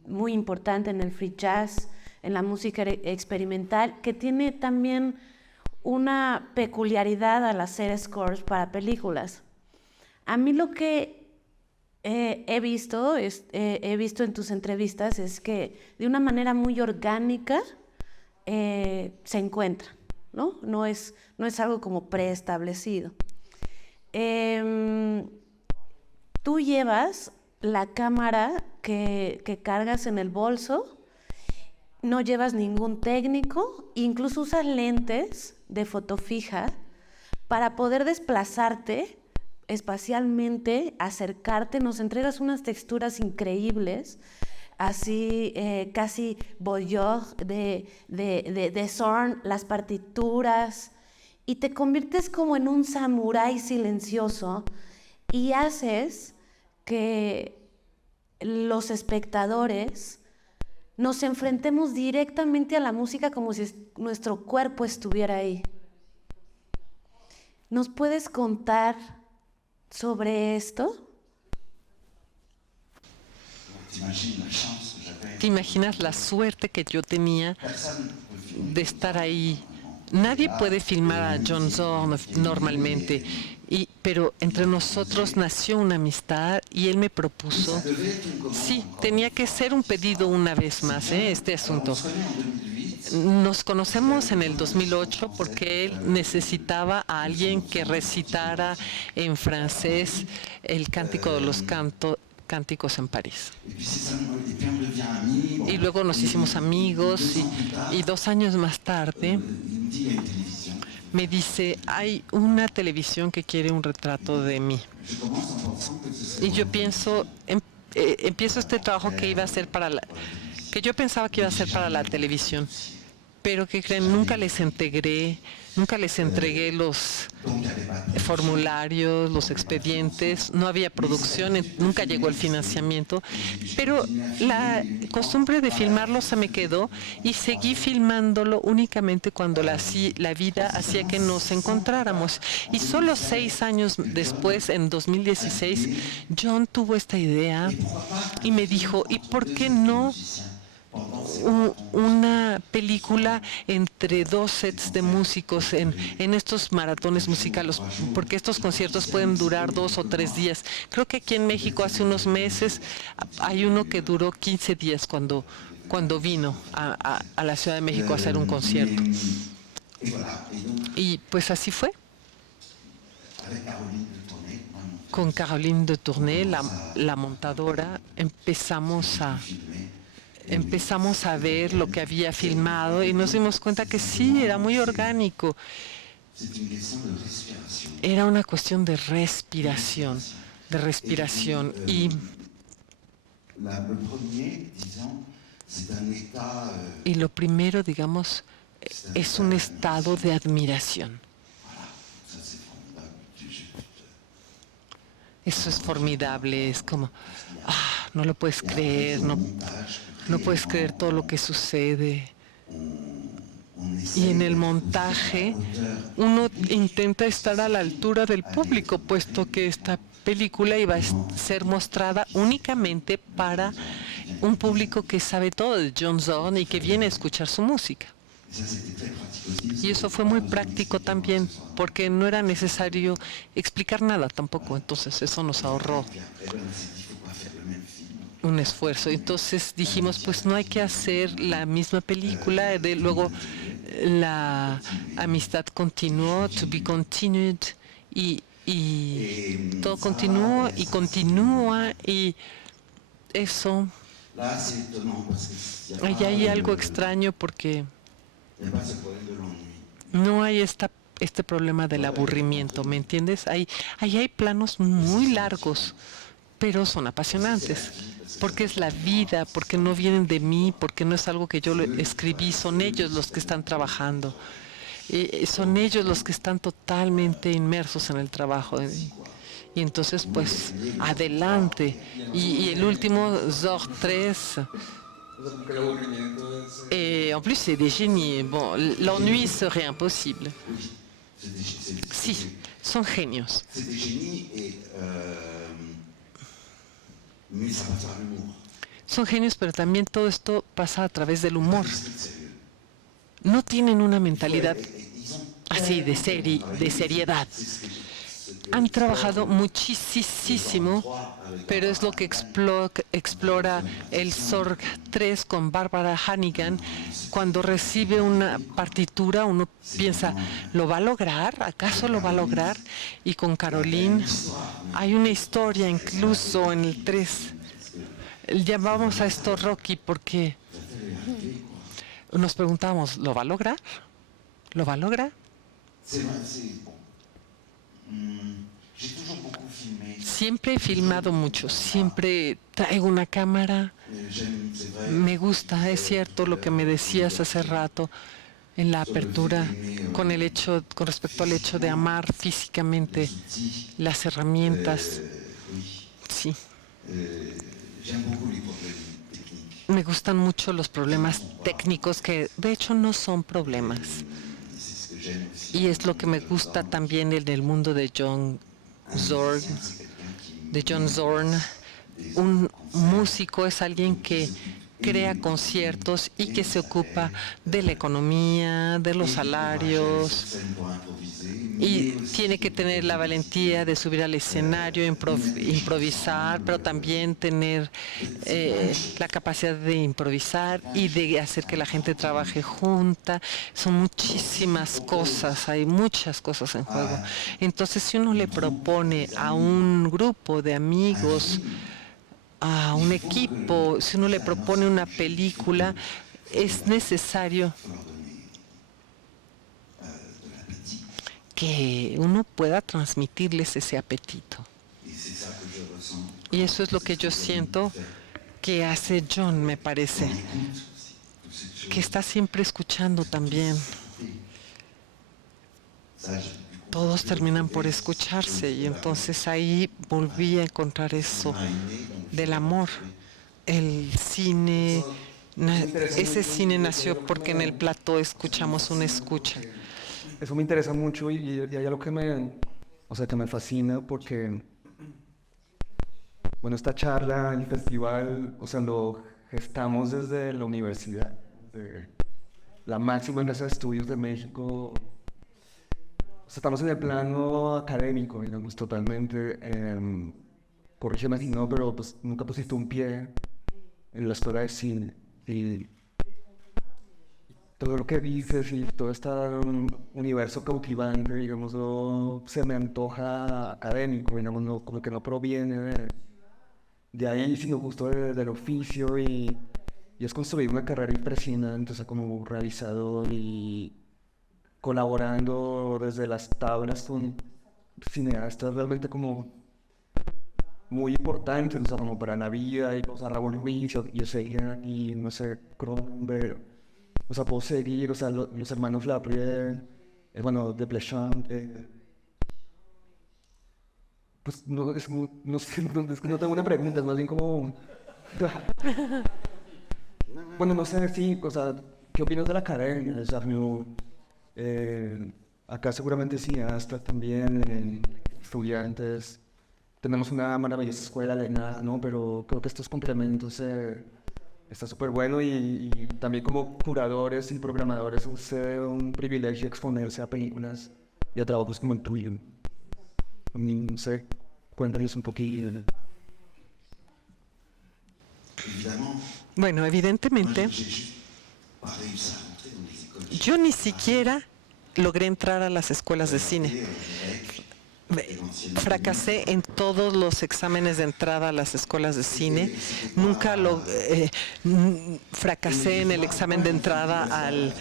muy importante en el free jazz, en la música experimental, que tiene también una peculiaridad al hacer scores para películas. A mí lo que he visto en tus entrevistas es que de una manera muy orgánica se encuentra, ¿no? No es algo como preestablecido. Tú llevas la cámara que cargas en el bolso, no llevas ningún técnico, incluso usas lentes de foto fija para poder desplazarte espacialmente, acercarte. Nos entregas unas texturas increíbles, así casi voyeur de Zorn, las partituras, y te conviertes como en un samurái silencioso y haces que los espectadores nos enfrentemos directamente a la música como si nuestro cuerpo estuviera ahí. ¿Nos puedes contar sobre esto? ¿Te imaginas la suerte que yo tenía de estar ahí? Nadie puede filmar a John Zorn normalmente, pero entre nosotros nació una amistad y él me propuso. Sí, tenía que ser un pedido una vez más, este asunto. Nos conocemos en el 2008 porque él necesitaba a alguien que recitara en francés el Cántico de los Cánticos en París. Y luego nos hicimos amigos y 2 años más tarde me dice, hay una televisión que quiere un retrato de mí. Y yo pienso, empiezo este trabajo que iba a ser que yo pensaba que iba a ser para la televisión, pero que creen, nunca les entregué los formularios, los expedientes, no había producción, nunca llegó el financiamiento, pero la costumbre de filmarlo se me quedó y seguí filmándolo únicamente cuando la vida hacía que nos encontráramos. Y solo 6 años después, en 2016, John tuvo esta idea y me dijo, ¿y por qué no una película entre 2 sets de músicos en estos maratones musicales, porque estos conciertos pueden durar 2 o 3 días? Creo que aquí en México hace unos meses hay uno que duró 15 días cuando vino a la Ciudad de México a hacer un concierto. Y pues así fue. Con Caroline de Tournay, la montadora, empezamos a ver lo que había filmado y nos dimos cuenta que sí, era muy orgánico. Era una cuestión de respiración. Y lo primero, digamos, es un estado de admiración. Eso es formidable, es como, no lo puedes creer, no puedes creer todo lo que sucede. Y en el montaje uno intenta estar a la altura del público, puesto que esta película iba a ser mostrada únicamente para un público que sabe todo de John Zorn y que viene a escuchar su música. Y eso fue muy práctico también, porque no era necesario explicar nada tampoco, entonces eso nos ahorró un esfuerzo. Entonces dijimos, pues no hay que hacer la misma película, luego la amistad continuó, to be continued, y todo continuó y continúa, y eso, ahí hay algo extraño porque no hay este problema del aburrimiento, ¿me entiendes? Ahí hay planos muy largos, pero son apasionantes, porque es la vida, porque no vienen de mí, porque no es algo que yo escribí, son ellos los que están trabajando, son ellos los que están totalmente inmersos en el trabajo. Y entonces, pues, adelante. Y el último, Zorn 3, en plus, c'est des génies. Bon, l'ennui serait impossible. Sí, son genios. Son genios, pero también todo esto pasa a través del humor. No tienen una mentalidad así de seriedad. Han trabajado muchísimo, pero es lo que explora el Zorn 3 con Barbara Hannigan. Cuando recibe una partitura, uno piensa, ¿lo va a lograr? ¿Acaso lo va a lograr? Y con Caroline hay una historia incluso en el 3. Llamamos a esto Rocky porque nos preguntamos, ¿lo va a lograr? ¿Lo va a lograr? Siempre he filmado mucho, siempre traigo una cámara. Me gusta, es cierto lo que me decías hace rato en la apertura con respecto al hecho de amar físicamente las herramientas. Sí. Me gustan mucho los problemas técnicos, que de hecho no son problemas. Y es lo que me gusta también en el mundo de John Zorn. Un músico es alguien que crea conciertos y que se ocupa de la economía, de los salarios, y tiene que tener la valentía de subir al escenario, improvisar, pero también tener la capacidad de improvisar y de hacer que la gente trabaje junta. Son muchísimas cosas, hay muchas cosas en juego. Entonces, si uno le propone a un grupo de amigos, a un equipo, si uno le propone una película, es necesario que uno pueda transmitirles ese apetito. Y eso es lo que yo siento que hace John, me parece, que está siempre escuchando también. Todos terminan por escucharse, y entonces ahí volví a encontrar eso del amor. El cine, ese cine nació porque en el plató escuchamos una escucha. Eso me interesa mucho y hay algo que me fascina, porque, bueno, esta charla, el festival, lo gestamos desde la universidad, de la máxima casa de estudios de México. Estamos en el plano académico, digamos, totalmente. Corrígeme si no, pero pues nunca pusiste un pie en la historia del cine. Y todo lo que dices y todo este universo cautivante, digamos, se me antoja académico, digamos, como que no proviene de ahí, sino justo del oficio, y es construir una carrera impresionante, como realizador y colaborando desde las tablas con cineastas realmente como muy importantes, como para la vida, y Raúl Ruiz y Oseguera, y no sé, Cronenberg, puedo seguir, los hermanos Lapierre, de Plechant, Pues no, no sé, es que no tengo una pregunta, es más bien como... Bueno, no sé, sí, o sea, ¿qué opinas de la academia? O sea, acá seguramente cineastas también, estudiantes. Tenemos una maravillosa escuela de nada, ¿no? Pero creo que estos complementos está súper bueno y también como curadores y programadores es un privilegio exponerse a películas y a trabajos como el tuyo. A mí, no sé, cuéntanos un poquillo. Bueno, evidentemente, yo ni siquiera logré entrar a las escuelas de cine. Fracasé en todos los exámenes de entrada a las escuelas de cine. Nunca fracasé en el examen de entrada al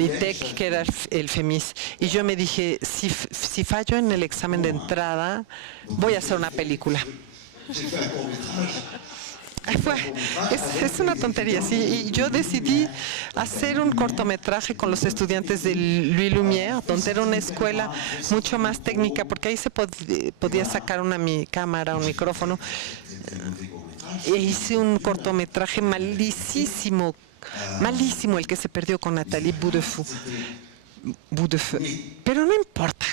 ITEC, que era el FEMIS. Y yo me dije, si fallo en el examen de entrada, voy a hacer una película. Es una tontería, sí. Y yo decidí hacer un cortometraje con los estudiantes de Louis Lumière, donde era una escuela mucho más técnica, porque ahí se podía sacar una cámara, un micrófono. E hice un cortometraje malísimo, el que se perdió con Nathalie Boudefeu. Pero no importa.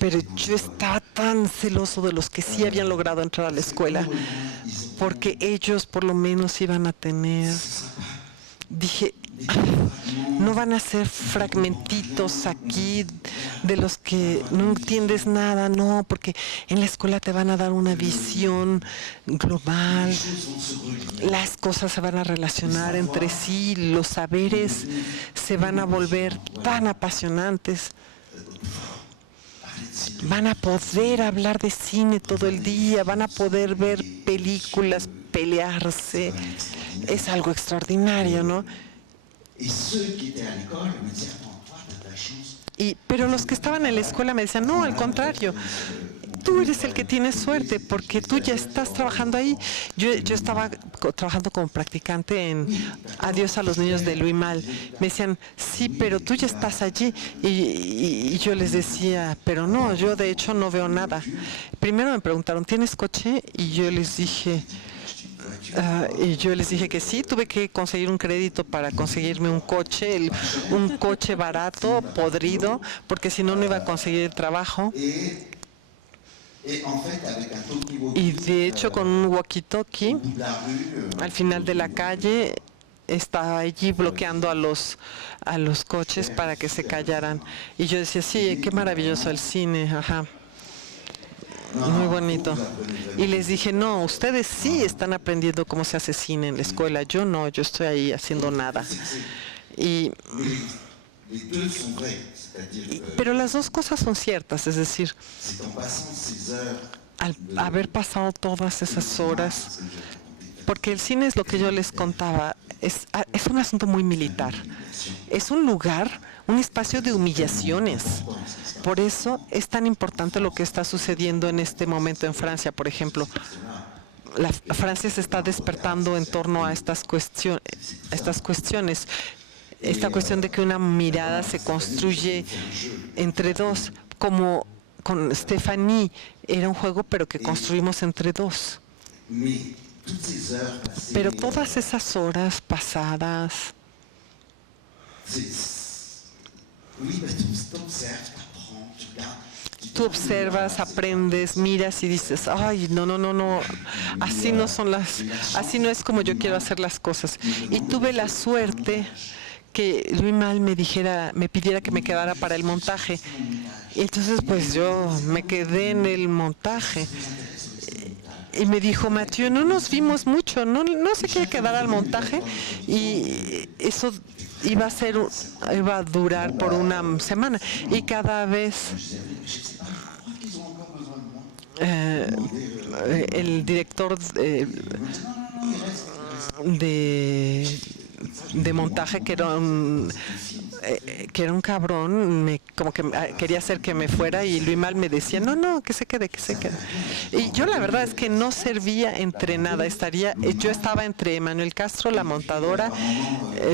Pero yo estaba tan celoso de los que sí habían logrado entrar a la escuela, porque ellos por lo menos iban a tener, dije, no van a ser fragmentitos aquí de los que no entiendes nada, no, porque en la escuela te van a dar una visión global, las cosas se van a relacionar entre sí, los saberes se van a volver tan apasionantes. Van a poder hablar de cine todo el día, van a poder ver películas, pelearse. Es algo extraordinario, ¿no? Pero los que estaban en la escuela me decían, no, al contrario, tú eres el que tienes suerte porque tú ya estás trabajando ahí. Yo estaba trabajando como practicante en Adiós a los niños de Louis Malle. Me decían, sí, pero tú ya estás allí. Y yo les decía, pero no, yo de hecho no veo nada. Primero me preguntaron, ¿tienes coche? Y yo les dije... que sí, tuve que conseguir un crédito para conseguirme un coche, un coche barato, podrido, porque si no, no iba a conseguir el trabajo. Y de hecho con un walkie-talkie al final de la calle estaba allí bloqueando a los coches para que se callaran. Y yo decía, sí, qué maravilloso el cine, ajá. Muy bonito. Y les dije, no, ustedes sí están aprendiendo cómo se hace cine en la escuela. Yo no, yo estoy ahí haciendo nada. Pero las dos cosas son ciertas, es decir, al haber pasado todas esas horas, porque el cine es lo que yo les contaba, es un asunto muy militar. Es un lugar, un espacio de humillaciones. Por eso es tan importante lo que está sucediendo en este momento en Francia, por ejemplo. Francia se está despertando en torno a estas cuestiones. Esta cuestión de que una mirada se construye entre dos, como con Stéphanie, era un juego pero que construimos entre dos. Pero todas esas horas pasadas, tú observas, aprendes, miras y dices, ay, no, así no es como yo quiero hacer las cosas. Y tuve la suerte que Louis Malle me pidiera que me quedara para el montaje. Y entonces pues yo me quedé en el montaje. Y me dijo, Mathieu, no nos vimos mucho, no se quiere quedar al montaje. Y eso iba a durar por una semana. Y cada vez el director de montaje, que era un cabrón, como que quería hacer que me fuera, y Louis Malle me decía, no, que se quede. Y yo la verdad es que no servía entre nada. Yo estaba entre Manuel Castro, la montadora,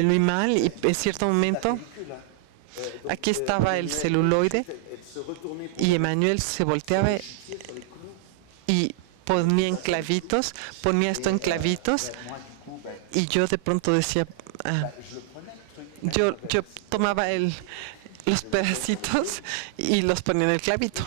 Louis Malle, y en cierto momento aquí estaba el celuloide, y Emmanuel se volteaba y ponía en clavitos, ponía esto en clavitos, y yo de pronto decía, yo tomaba los pedacitos y los ponía en el clavito.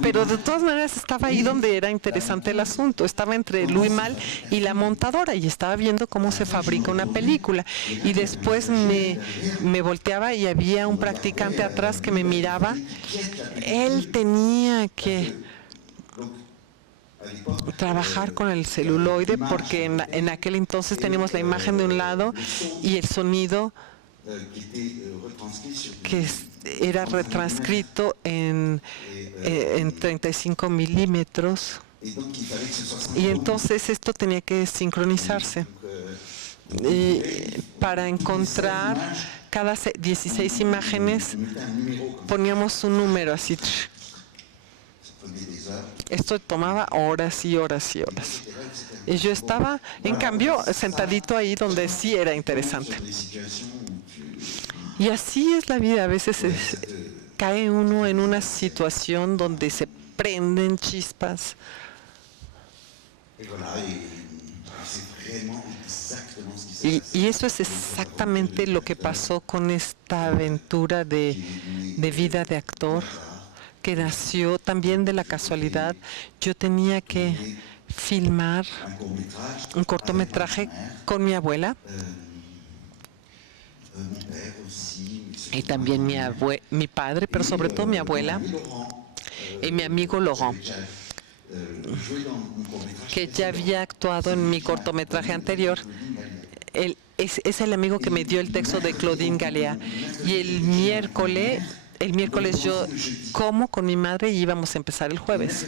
Pero de todas maneras estaba ahí donde era interesante el asunto. Estaba entre Louis Malle y la montadora y estaba viendo cómo se fabrica una película. Y después me volteaba y había un practicante atrás que me miraba. Él tenía que trabajar con el celuloide porque en aquel entonces teníamos la imagen de un lado y el sonido que era retranscrito en 35 milímetros, y entonces esto tenía que sincronizarse. Y para encontrar cada 16 imágenes poníamos un número así. Esto tomaba horas y horas y horas. Y yo estaba, en cambio, sentadito ahí donde sí era interesante. Y así es la vida. A veces cae uno en una situación donde se prenden chispas. Y eso es exactamente lo que pasó con esta aventura de vida de actor, que nació también de la casualidad. Yo tenía que filmar un cortometraje con mi abuela y también mi padre, pero sobre todo mi abuela y mi amigo Laurent, que ya había actuado en mi cortometraje anterior. Él es el amigo que me dio el texto de Claudine Galea. Y el miércoles yo como con mi madre y íbamos a empezar el jueves.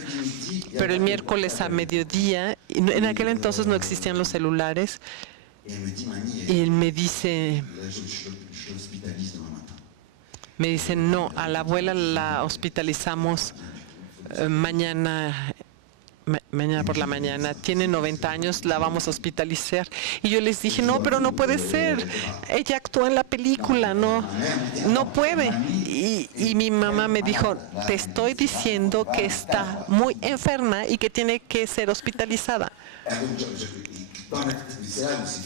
Pero el miércoles a mediodía, en aquel entonces no existían los celulares, y él me dice, no, a la abuela la hospitalizamos mañana por la mañana, tiene 90 años, la vamos a hospitalizar. Y yo les dije, no, pero no puede ser, ella actuó en la película, no puede. Y mi mamá me dijo, te estoy diciendo que está muy enferma y que tiene que ser hospitalizada.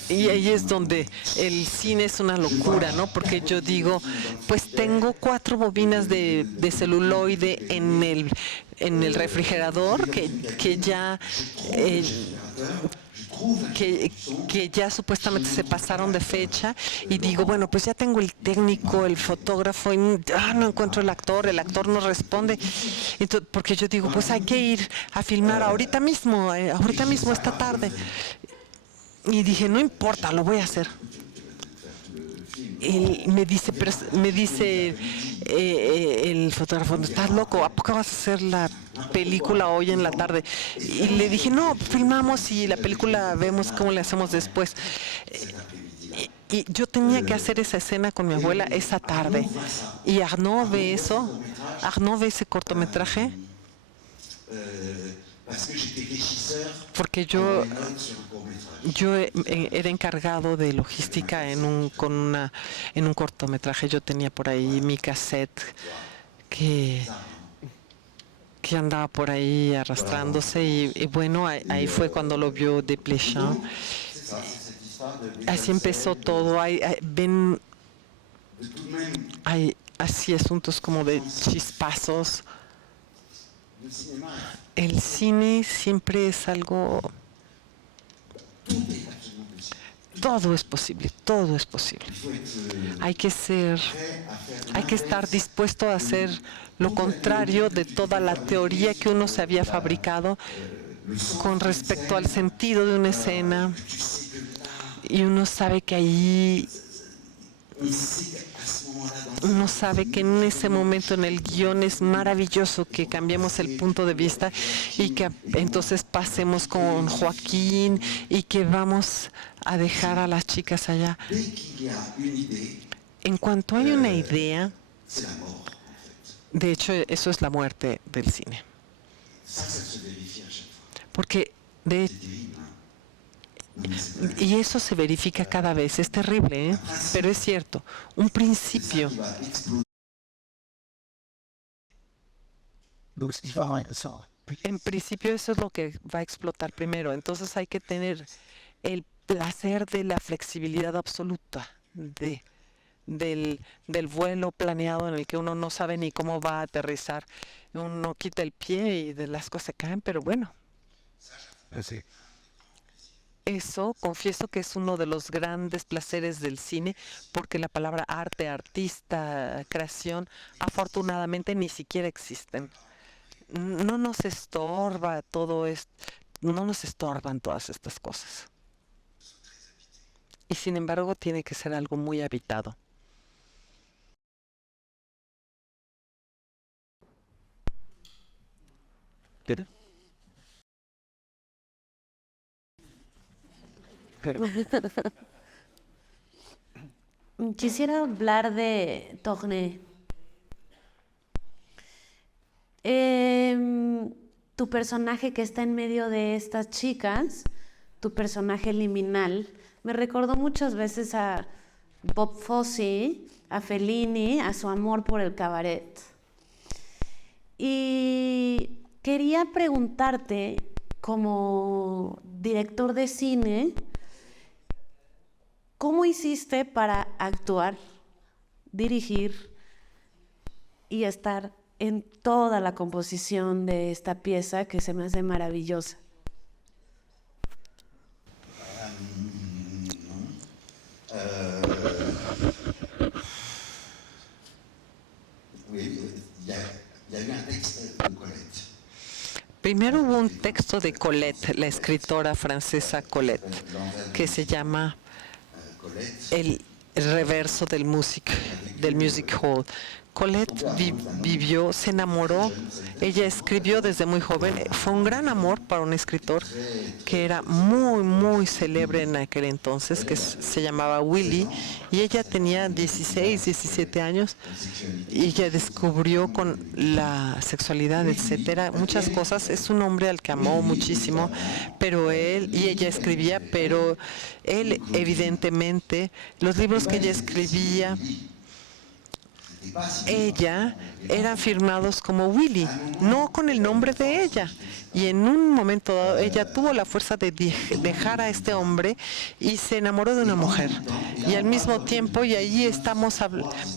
Y ahí es donde el cine es una locura, ¿no? Porque yo digo, pues tengo 4 bobinas de celuloide en el refrigerador que ya supuestamente se pasaron de fecha, y digo, bueno, pues ya tengo el técnico, el fotógrafo, y no encuentro el actor no responde. Entonces, porque yo digo, pues hay que ir a filmar ahorita mismo esta tarde. Y dije, no importa, lo voy a hacer. Y me dice el fotógrafo, ¿estás loco? ¿A poco vas a hacer la película hoy en la tarde? Y le dije, no, filmamos y la película vemos cómo le hacemos después. Y yo tenía que hacer esa escena con mi abuela esa tarde. Y Arnaud ve ese cortometraje, porque yo era encargado de logística en un cortometraje. Yo tenía por ahí mi cassette que andaba por ahí arrastrándose, y bueno, ahí fue cuando lo vio Desplechin. Así empezó todo. Hay así asuntos como de chispazos. El cine siempre es algo... Todo es posible. Hay que estar dispuesto a hacer lo contrario de toda la teoría que uno se había fabricado con respecto al sentido de una escena, y uno sabe que ahí... Uno sabe que en ese momento en el guión es maravilloso que cambiemos el punto de vista y que entonces pasemos con Joaquín y que vamos a dejar a las chicas allá. En cuanto hay una idea, de hecho eso es la muerte del cine. Porque Y eso se verifica cada vez. Es terrible, ¿eh? Pero es cierto. Un principio. En principio eso es lo que va a explotar primero. Entonces hay que tener el placer de la flexibilidad absoluta, del vuelo planeado en el que uno no sabe ni cómo va a aterrizar. Uno quita el pie y de las cosas se caen, pero bueno. Así. Eso, confieso que es uno de los grandes placeres del cine, porque la palabra arte, artista, creación, afortunadamente ni siquiera existen. No nos estorba todo esto, no nos estorban todas estas cosas. Y sin embargo tiene que ser algo muy habitado. ¿Qué? Quisiera hablar de Tournai. Tu personaje que está en medio de estas chicas, tu personaje liminal, me recordó muchas veces a Bob Fosse, a Fellini, a su amor por el cabaret. Y quería preguntarte, como director de cine, ¿cómo hiciste para actuar, dirigir y estar en toda la composición de esta pieza que se me hace maravillosa? Primero hubo un texto de Colette, la escritora francesa Colette, que se llama El reverso del music hall. Colette vivió, se enamoró, ella escribió desde muy joven, fue un gran amor para un escritor que era muy, muy célebre en aquel entonces, que se llamaba Willy, y ella tenía 16, 17 años, y ella descubrió con la sexualidad, etcétera, muchas cosas. Es un hombre al que amó muchísimo, pero y ella escribía, pero él evidentemente, los libros que ella escribía, eran firmados como Willy, no con el nombre de ella. Y en un momento dado, ella tuvo la fuerza de dejar a este hombre y se enamoró de una mujer. Y al mismo tiempo, y ahí estamos,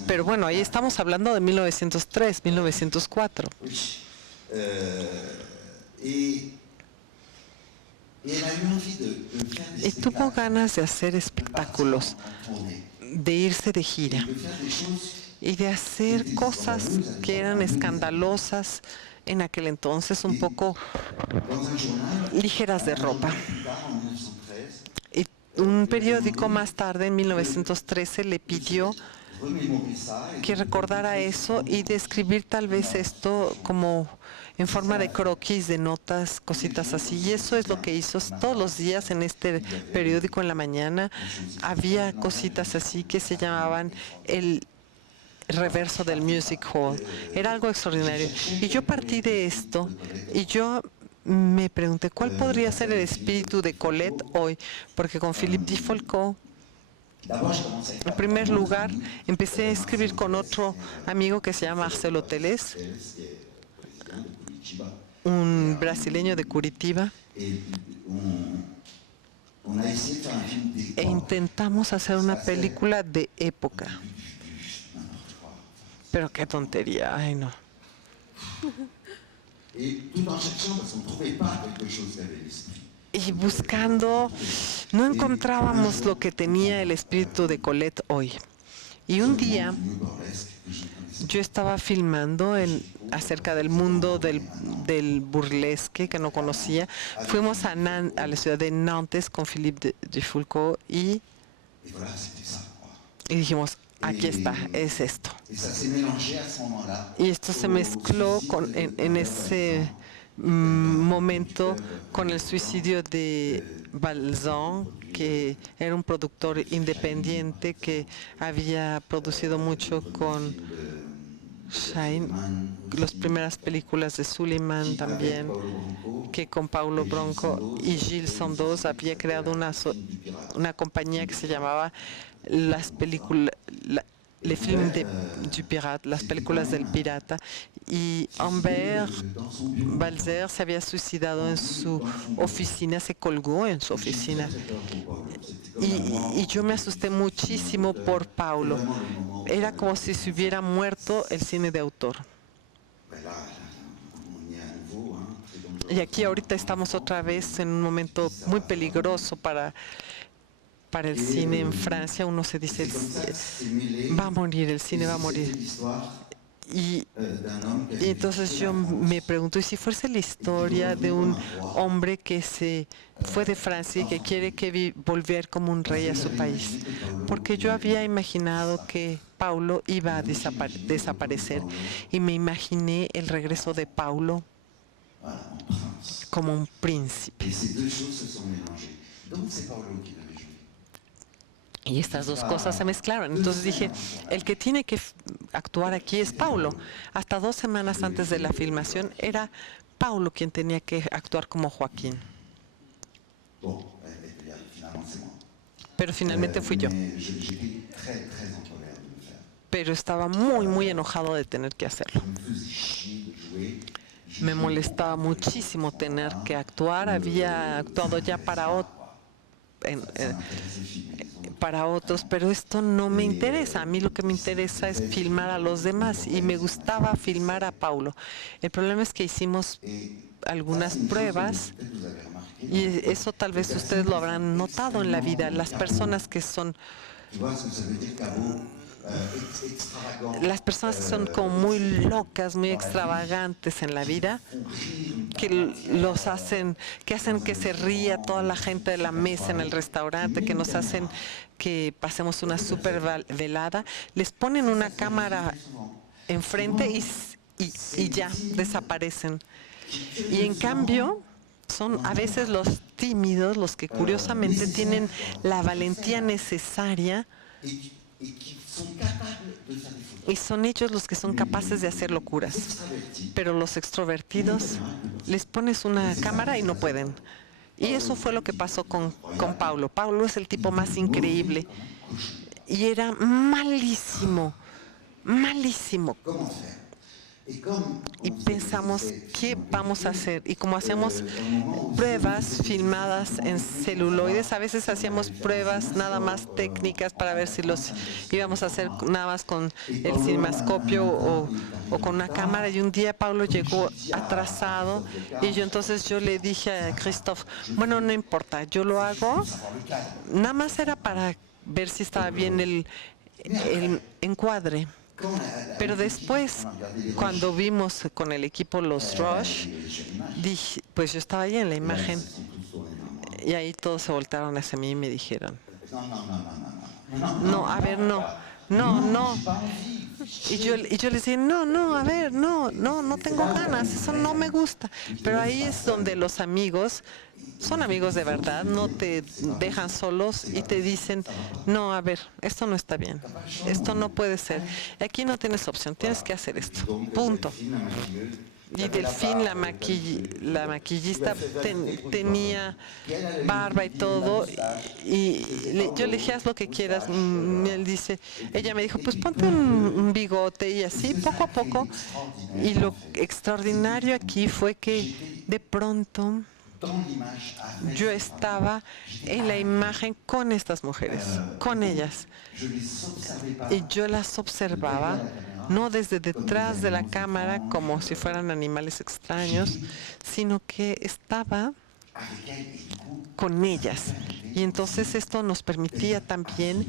pero bueno, ahí estamos hablando de 1903, 1904. Y tuvo ganas de hacer espectáculos, de irse de gira y de hacer cosas que eran escandalosas en aquel entonces, un poco ligeras de ropa. Y un periódico más tarde, en 1913, le pidió que recordara eso y describir tal vez esto como en forma de croquis, de notas, cositas así. Y eso es lo que hizo todos los días en este periódico en la mañana. Había cositas así que se llamaban el reverso del music hall. Era algo extraordinario. Y yo partí de esto y yo me pregunté cuál podría ser el espíritu de Colette hoy, porque con Philippe Dufolco, en primer lugar, empecé a escribir con otro amigo que se llama Marcelo Teles, un brasileño de Curitiba, e intentamos hacer una película de época. Pero qué tontería, ay no. Y buscando, no encontrábamos lo que tenía el espíritu de Colette hoy. Y un día yo estaba filmando acerca del mundo del burlesque que no conocía. Fuimos a la ciudad de Nantes con Philippe Dufolco y dijimos, aquí está, es esto. Y esto se mezcló en ese momento con el suicidio de Balzan, que era un productor independiente que había producido mucho con Shine, las primeras películas de Suleiman también, que con Paulo Bronco y Gilles Sandoz había creado una compañía que se llamaba las películas, les films du pirate, las películas del pirata, y Humbert Balzer se había suicidado en su oficina, se colgó en su oficina. Y yo me asusté muchísimo por Paulo. Era como si se hubiera muerto el cine de autor. Y aquí ahorita estamos otra vez en un momento muy peligroso para el cine en Francia. Uno se dice, va a morir, el cine va a morir. Y entonces yo me pregunto, ¿y si fuese la historia de un hombre que se fue de Francia y que quiere volver como un rey a su país? Porque yo había imaginado que Paulo iba a desaparecer y me imaginé el regreso de Paulo como un príncipe. Y estas dos cosas se mezclaron. Entonces dije, el que tiene que actuar aquí es Paulo. Hasta 2 semanas antes de la filmación era Paulo quien tenía que actuar como Joaquín. Pero finalmente fui yo. Pero estaba muy enojado de tener que hacerlo. Me molestaba muchísimo tener que actuar. Había actuado ya para otros, pero esto no me interesa. A mí lo que me interesa es filmar a los demás y me gustaba filmar a Paulo. El problema es que hicimos algunas pruebas y eso tal vez ustedes lo habrán notado en la vida. Las personas que son como muy locas, muy extravagantes en la vida, que hacen que se ría toda la gente de la mesa en el restaurante, que nos hacen que pasemos una super velada, les ponen una cámara enfrente y ya desaparecen. Y en cambio son a veces los tímidos los que curiosamente tienen la valentía necesaria y son ellos los que son capaces de hacer locuras. Pero los extrovertidos les pones una cámara y no pueden. Y eso fue lo que pasó con Paulo. Paulo es el tipo más increíble y era malísimo. Y pensamos, ¿qué vamos a hacer? Y como hacíamos pruebas filmadas en celuloides, a veces hacíamos pruebas nada más técnicas para ver si los íbamos a hacer nada más con el cinemascopio o con una cámara. Y un día Paulo llegó atrasado y yo le dije a Christophe, bueno, no importa, yo lo hago. Nada más era para ver si estaba bien el encuadre. Pero después, cuando vimos con el equipo los Rush, dije, pues yo estaba ahí en la imagen y ahí todos se voltaron hacia mí y me dijeron, no. Y yo les dije, no tengo ganas, eso no me gusta. Pero ahí es donde los amigos son amigos de verdad, no te dejan solos y te dicen, no, a ver, esto no está bien, esto no puede ser, aquí no tienes opción, tienes que hacer esto, punto. Y Delphine, la maquillista, tenía barba y todo, y yo le dije, haz lo que quieras. Ella me dijo, pues ponte un bigote y así, poco a poco. Y lo extraordinario aquí fue que de pronto yo estaba en la imagen con estas mujeres, con ellas. Y yo las observaba, no desde detrás de la cámara como si fueran animales extraños, sino que estaba con ellas. Y entonces esto nos permitía también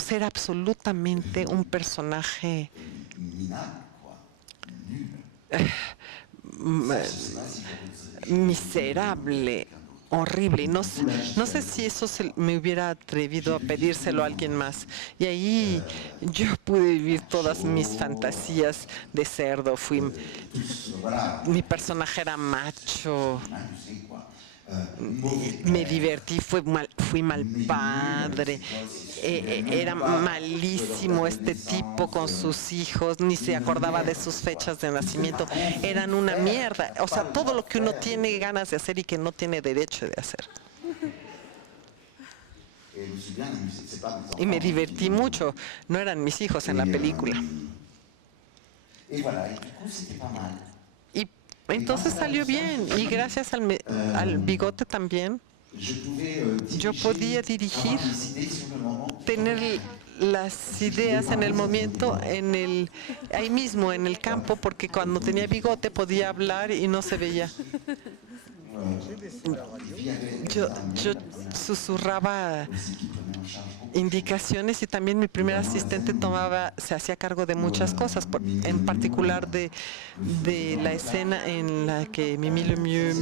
ser absolutamente un personaje miserable, horrible. No sé si eso me hubiera atrevido a pedírselo a alguien más. Y ahí yo pude vivir todas mis fantasías de cerdo. Mi personaje era macho. Me divertí, fui mal padre. Era malísimo este tipo con sus hijos, ni se acordaba de sus fechas de nacimiento. Eran una mierda. O sea, todo lo que uno tiene ganas de hacer y que no tiene derecho de hacer. Y me divertí mucho. No eran mis hijos en la película. Y entonces salió bien. Y gracias al bigote también, yo podía dirigir, tener las ideas en el momento, ahí mismo, en el campo, porque cuando tenía bigote podía hablar y no se veía. Yo susurraba indicaciones y también mi primer asistente se hacía cargo de muchas cosas, en particular de la escena en la que Mimi Lemieux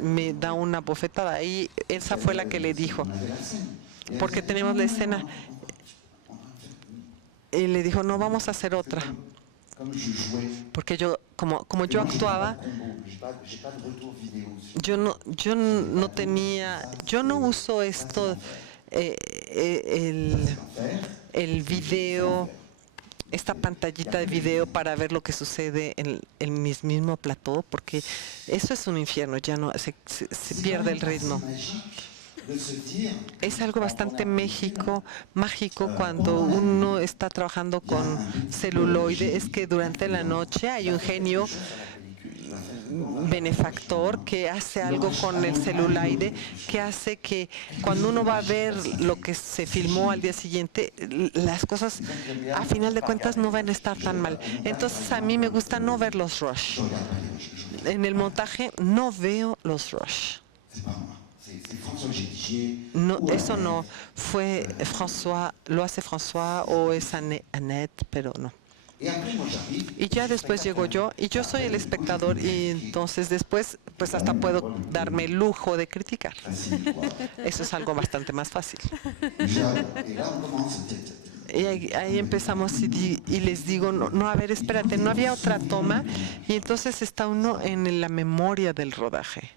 me da una bofetada. Y esa fue la que le dijo, porque tenemos la escena, y le dijo, no, vamos a hacer otra. Porque yo, como yo actuaba, yo no uso esto, el video, esta pantallita de video para ver lo que sucede en mi mismo plató, porque eso es un infierno, ya no se pierde el ritmo. Es algo bastante mágico cuando uno está trabajando con celuloide, es que durante la noche hay un genio benefactor que hace algo con el celuloide, que hace que cuando uno va a ver lo que se filmó al día siguiente, las cosas a final de cuentas no van a estar tan mal. Entonces a mí me gusta no ver los rush. En el montaje no veo los rush. No, eso no fue François, lo hace François o es Annette, pero no. Y ya después llego yo y yo soy el espectador y entonces después pues hasta puedo darme el lujo de criticar. Eso es algo bastante más fácil. Y ahí empezamos y les digo, no, a ver, espérate, no había otra toma y entonces está uno en la memoria del rodaje.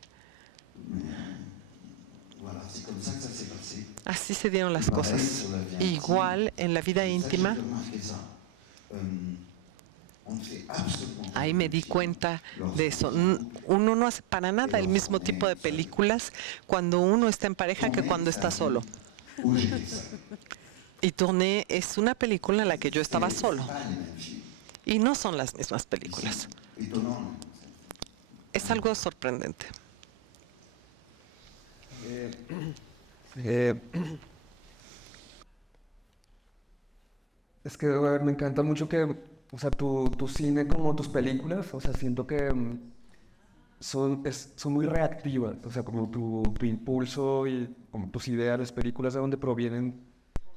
Así se dieron las cosas. Igual en la vida íntima, ahí me di cuenta de eso. Uno no hace para nada el mismo tipo de películas cuando uno está en pareja que cuando está solo. Y Tourné es una película en la que yo estaba solo. Y no son las mismas películas. Es algo sorprendente. Es que a ver, me encanta mucho que, o sea, tu cine como tus películas, o sea, siento que son muy reactivas, o sea, como tu impulso y como tus ideas, las películas de donde provienen,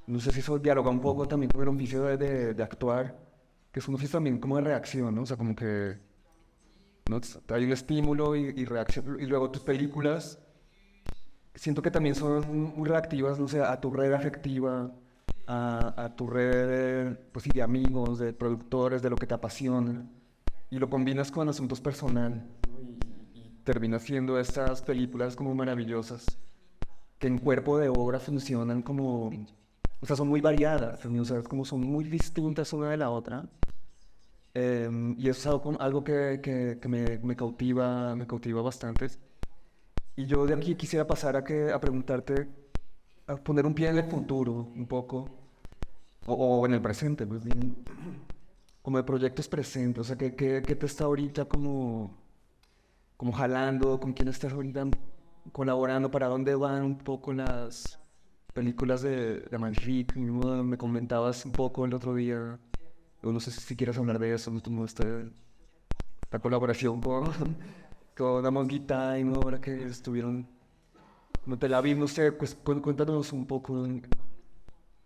no sé si eso dialoga un poco también con el oficio de actuar, que es un oficio también como de reacción, ¿no? O sea, como que, ¿no? Hay un estímulo y reacción, y luego tus películas siento que también son muy reactivas, no sé, a tu red afectiva, a tu red pues, sí, de amigos, de productores, de lo que te apasiona, y lo combinas con asuntos personales, ¿no? Y terminas siendo estas películas como maravillosas, que en cuerpo de obra funcionan como, o sea, son muy variadas, o sea, como son muy distintas una de la otra, y eso es algo que me cautiva bastante. Y yo de aquí quisiera pasar a preguntarte, a poner un pie en el futuro un poco, o en el presente, pues bien, como de proyectos presentes, o sea, ¿qué te está ahorita como jalando, con quién estás ahorita colaborando, para dónde van un poco las películas de Amalfi? Me comentabas un poco el otro día, o no sé si quieres hablar de eso, como esta colaboración con Among Time, ahora que estuvieron en Tel Aviv, no sé, pues cuéntanos un poco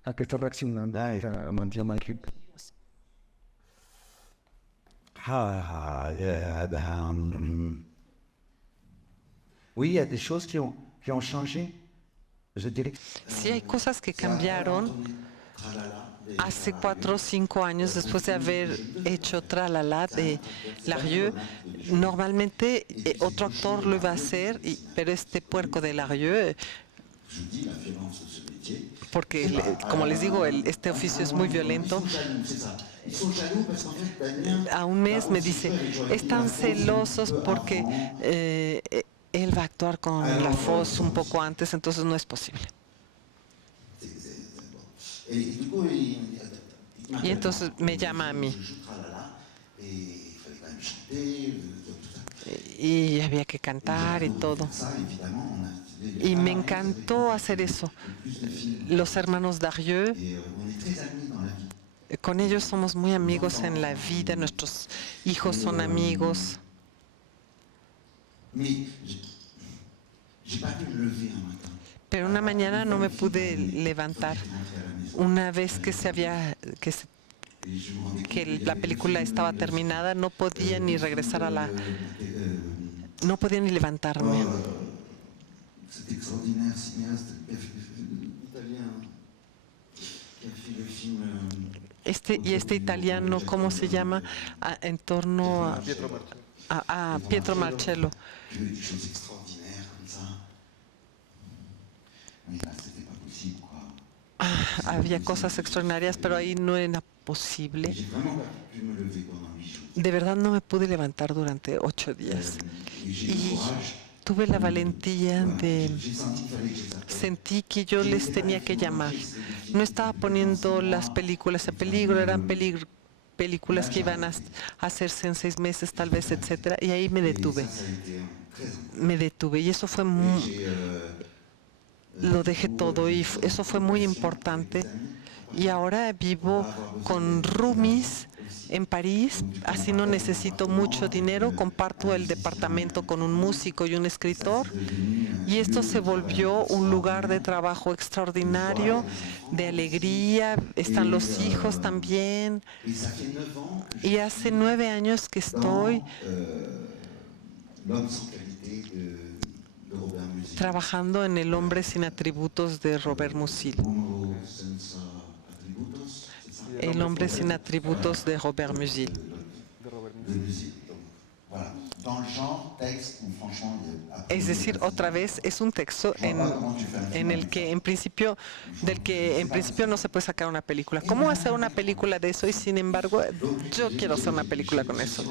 a qué está reaccionando Among Time. Oui, il y a des choses qui ont changé. Je dirais que Sí, hay cosas que cambiaron. hace 4 o 5 años, después de haber hecho Tralala de Larieux, normalmente otro actor lo iba a hacer, pero este puerco de Larieux, porque como les digo, este oficio es muy violento, a un mes me dice, están celosos porque él va a actuar con la Fosse un poco antes, entonces no es posible. Y entonces me llama a mí. Y había que cantar y todo. Y me encantó hacer eso. Los hermanos Darieux, con ellos somos muy amigos en la vida, nuestros hijos son amigos. Pero una mañana no me pude levantar. Una vez que la película estaba terminada, no podía ni regresar no podía ni levantarme. Este italiano, ¿cómo se llama? En torno a Pietro Marcello. Había cosas extraordinarias, pero ahí no era posible. De verdad no me pude levantar durante 8 días. Y tuve la valentía sentí que yo les tenía que llamar. No estaba poniendo las películas en peligro, eran películas que iban a hacerse en 6 meses, tal vez, etcétera. Y ahí me detuve. Y eso fue lo dejé todo y eso fue muy importante. Y ahora vivo con roomies en París, así no necesito mucho dinero, comparto el departamento con un músico y un escritor, y esto se volvió un lugar de trabajo extraordinario, de alegría, están los hijos también, y hace 9 años que estoy trabajando en El hombre sin atributos de Robert Musil. El hombre sin atributos de Robert Musil. Es decir, otra vez es un texto en el que en principio no se puede sacar una película. ¿Cómo hacer una película de eso? Y sin embargo, yo quiero hacer una película con eso.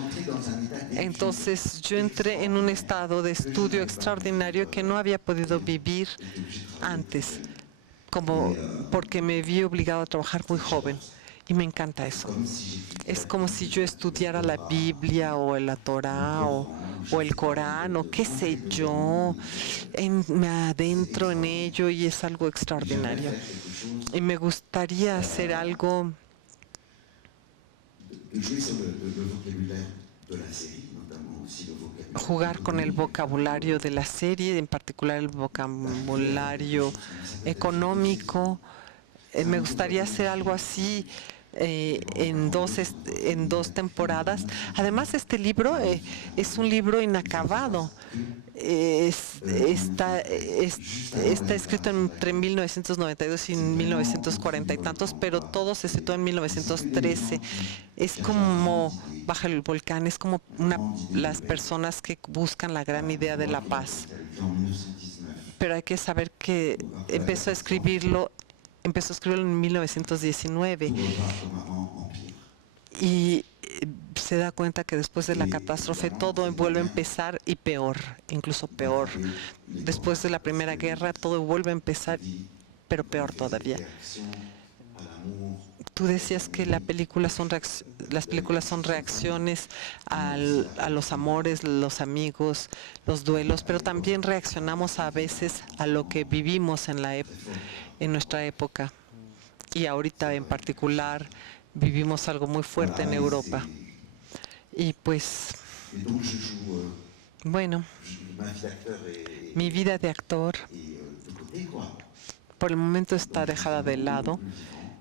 Entonces yo entré en un estado de estudio extraordinario que no había podido vivir antes, porque me vi obligado a trabajar muy joven. Y me encanta eso. Es como si yo estudiara la Biblia o la Torá o el Corán o qué sé yo, me adentro en ello y es algo extraordinario. Y me gustaría hacer algo jugar con el vocabulario de la serie, en particular el vocabulario económico. Me gustaría hacer algo así en dos temporadas. Además, este libro es un libro inacabado. Está escrito entre 1992 y 1940 y tantos, pero todo se sitúa en 1913. Es como Bajo el volcán, es como las personas que buscan la gran idea de la paz. Pero hay que saber que empezó a escribirlo en 1919 y se da cuenta que después de la catástrofe todo vuelve a empezar y peor, incluso peor. Después de la Primera Guerra todo vuelve a empezar, pero peor todavía. Tú decías que las películas son reacciones a los amores, los amigos, los duelos, pero también reaccionamos a veces a lo que vivimos en nuestra época. Y ahorita en particular vivimos algo muy fuerte en Europa. Y pues, bueno, mi vida de actor por el momento está dejada de lado.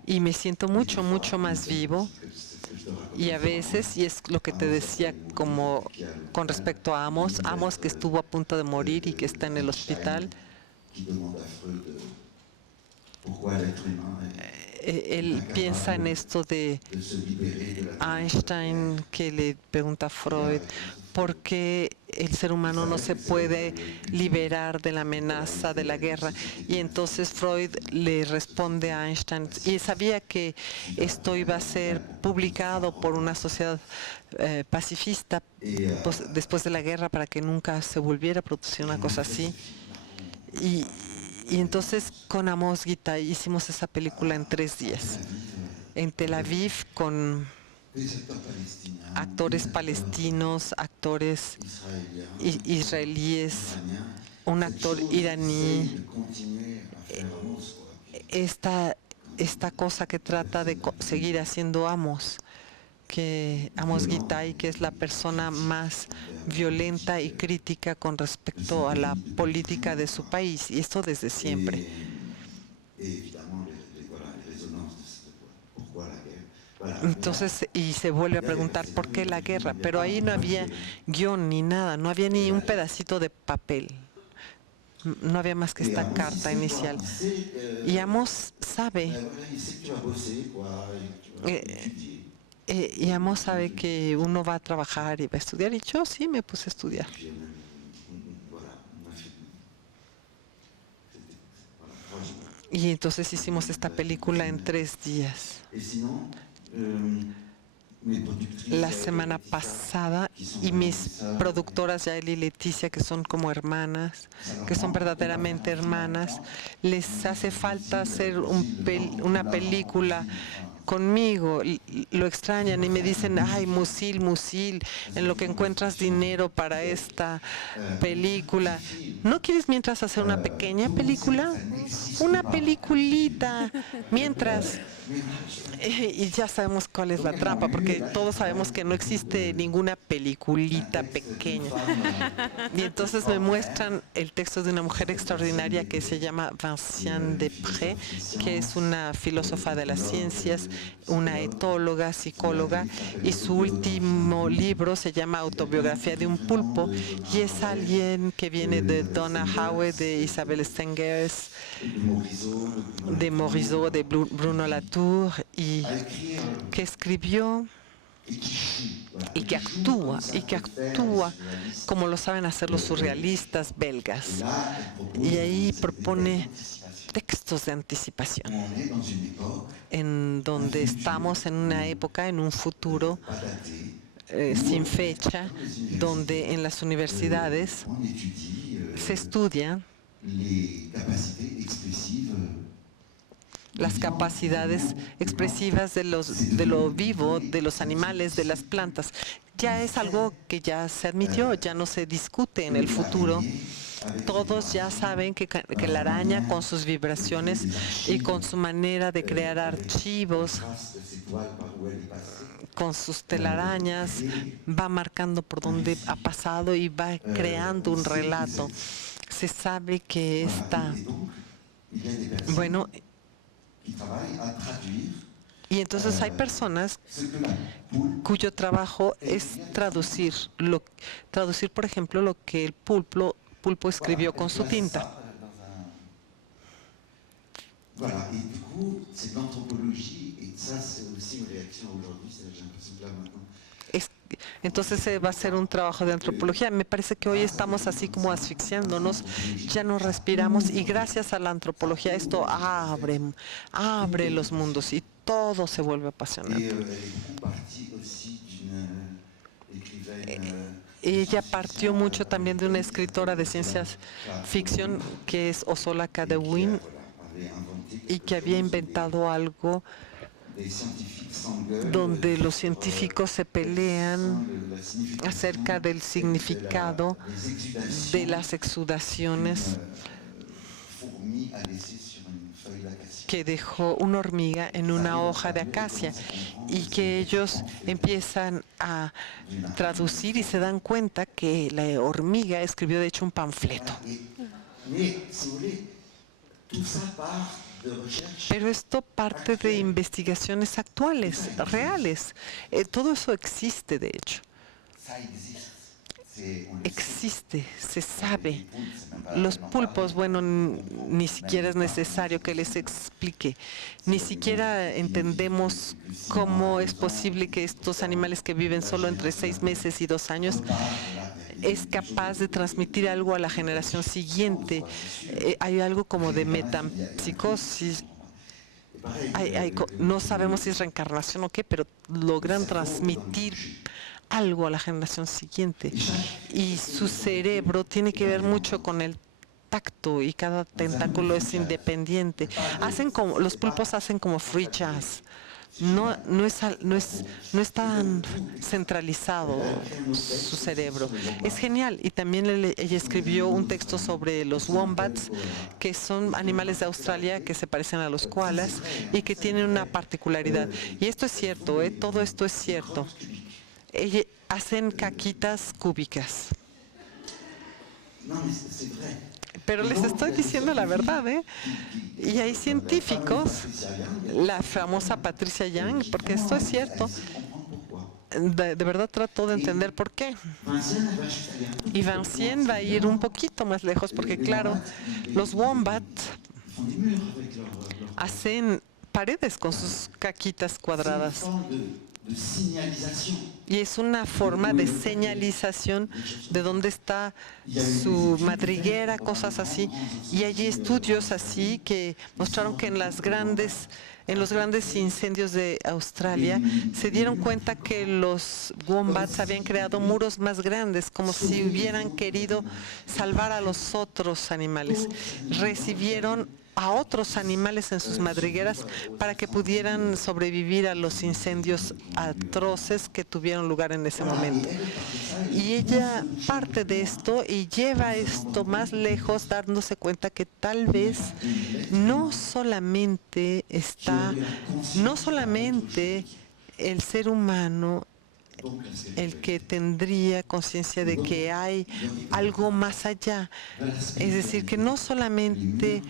Y me siento mucho, mucho más vivo. Y a veces, y es lo que te decía como con respecto a Amos que estuvo a punto de morir y que está en el hospital. él piensa en esto de de se libérer de la Einstein, que le pregunta a Freud por qué el ser humano no se puede liberar de la amenaza de la guerra. Y entonces Freud le responde a Einstein, y sabía que esto iba a ser publicado por una sociedad pacifista después de la guerra, para que nunca se volviera a producir una cosa así. Y entonces con Amos Gitay hicimos esa película en 3 días, en Tel Aviv, con des acteurs palestiniens, actores palestinos, actores israelíes, un actor iraní. de continuer à faire Amos, quoi. Esta cosa que trata de seguir haciendo Amos, que Amos Gitay, que es la persona más violenta y crítica con respecto a la política de su país, y esto desde siempre. Et évidemment, voilà, les résonances de pourquoi la guerre. Voilà. Entonces, y se vuelve a preguntar por qué la guerra, pero ahí no había guión ni nada, no había ni un pedacito de papel, no había más que esta carta inicial. Y Amos sabe, Voilà, il sait que tu vas bosser, quoi, et que tu vas étudier. y Amos sabe que uno va a trabajar y va a estudiar, y yo sí me puse a estudiar. Puis voilà, on a fait. C'était voilà, 3 jours. Y entonces hicimos esta película en 3 días. Et sinon, mes productrices, La semana pasada, y mis productoras Yael y Leticia, que son como hermanas, que son verdaderamente hermanas, les hace falta hacer una película conmigo, lo extrañan y me dicen, ay, Musil, en lo que encuentras dinero para esta película, ¿no quieres mientras hacer una pequeña película? Una peliculita, mientras. Y ya sabemos cuál es la trampa, porque todos sabemos que no existe ninguna peliculita pequeña. Y entonces me muestran el texto de una mujer extraordinaria que se llama Vinciane Després, que es una filósofa de las ciencias, una etóloga, psicóloga, y su último libro se llama Autobiografía de un pulpo, y es alguien que viene de Donna Haraway, de Isabelle Stengers, de Morisot, de Bruno Latour, y que escribió y que actúa como lo saben hacer los surrealistas belgas. Y ahí propone textos de anticipación, en donde estamos en una época, en un futuro sin fecha, donde en las universidades se estudia las capacidades expresivas de lo vivo, de los animales, de las plantas. Ya es algo que ya se admitió, ya no se discute en el futuro. Todos ya saben que la araña, con sus vibraciones y con su manera de crear archivos, con sus telarañas, va marcando por dónde ha pasado y va creando un relato. Se sabe que y entonces hay personas cuyo trabajo es traducir, por ejemplo, lo que el pulpo escribió con su tinta. Voilà, et du coup, c'est de l'anthropologie, et ça, c'est aussi une réaction aujourd'hui, j'ai l'impression que là maintenant. Entonces va a ser un trabajo de antropología. Me parece que hoy estamos así como asfixiándonos, ya no respiramos, y gracias a la antropología esto abre los mundos y todo se vuelve apasionante. Ella partió mucho también de una escritora de ciencias ficción que es Ursula K. Le Guin, y que había inventado algo donde los científicos se pelean acerca del significado de las exudaciones que dejó una hormiga en una hoja de acacia, y que ellos empiezan a traducir y se dan cuenta que la hormiga escribió de hecho un panfleto. Pero esto parte de investigaciones actuales, reales. Todo eso existe, de hecho. existe, se sabe. Los pulpos, bueno, ni siquiera es necesario que les explique. Ni siquiera entendemos cómo es posible que estos animales que viven solo entre 6 meses y 2 años es capaz de transmitir algo a la generación siguiente. Hay algo como de metapsicosis. No sabemos si es reencarnación o qué, pero logran transmitir algo a la generación siguiente. Y su cerebro tiene que ver mucho con el tacto y cada tentáculo es independiente. Los pulpos hacen como free jazz. No es tan centralizado su cerebro. Es genial. Y también ella escribió un texto sobre los wombats, que son animales de Australia que se parecen a los koalas y que tienen una particularidad. Y esto es cierto, todo esto es cierto. Hacen caquitas cúbicas. Pero les estoy diciendo la verdad, ¿eh? Y hay científicos, la famosa Patricia Young, porque esto es cierto. De verdad trato de entender por qué. Y Vincent va a ir un poquito más lejos, porque claro, los wombats hacen paredes con sus caquitas cuadradas. Y es una forma de señalización de dónde está su madriguera, cosas así. Y hay estudios así que mostraron que en los grandes incendios de Australia se dieron cuenta que los wombats habían creado muros más grandes, como si hubieran querido salvar a los otros animales. Recibieron a otros animales en sus madrigueras para que pudieran sobrevivir a los incendios atroces que tuvieron lugar en ese momento. Y ella parte de esto y lleva esto más lejos, dándose cuenta que tal vez no solamente el ser humano el que tendría conciencia de que hay algo más allá. Es decir, que no solamente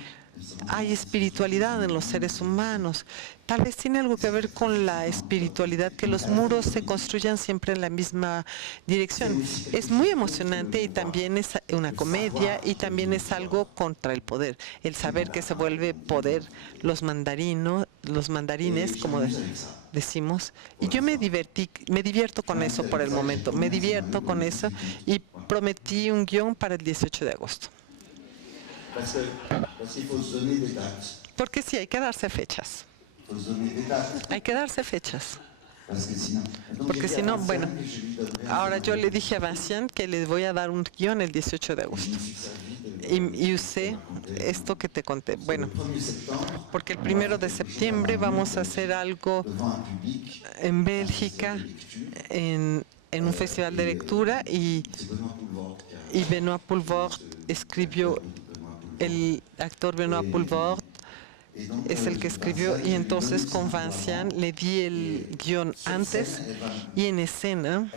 hay espiritualidad en los seres humanos. Tal vez tiene algo que ver con la espiritualidad, que los muros se construyan siempre en la misma dirección. Es muy emocionante y también es una comedia y también es algo contra el poder. El saber que se vuelve poder los mandarines, como decimos. Y yo me divierto con eso por el momento. Me divierto con eso y prometí un guión para el 18 de agosto. Porque sí, hay que darse fechas. Hay que darse fechas. Porque si no, bueno, ahora yo le dije a Vincent que les voy a dar un guión el 18 de agosto. Y usé esto que te conté. Bueno, porque el 1 de septiembre vamos a hacer algo en Bélgica, en un festival de lectura, y Benoît Poulvord escribió. El actor Benoît Poulvord es el que escribió, y entonces con Vincent le di el guión antes y en escena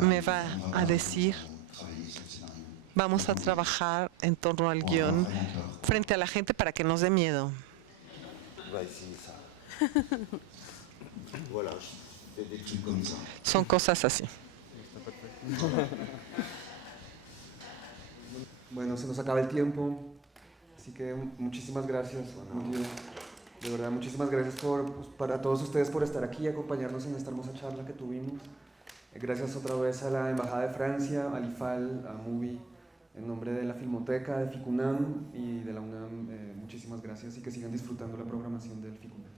me va a decir, vamos a trabajar en torno al guión frente a la gente para que nos dé miedo. Son cosas así. Bueno, se nos acaba el tiempo, así que muchísimas gracias. De verdad, muchísimas gracias para todos ustedes por estar aquí y acompañarnos en esta hermosa charla que tuvimos. Gracias otra vez a la Embajada de Francia, al IFAL, a MUBI, en nombre de la Filmoteca, de FICUNAM y de la UNAM. Muchísimas gracias y que sigan disfrutando la programación del FICUNAM.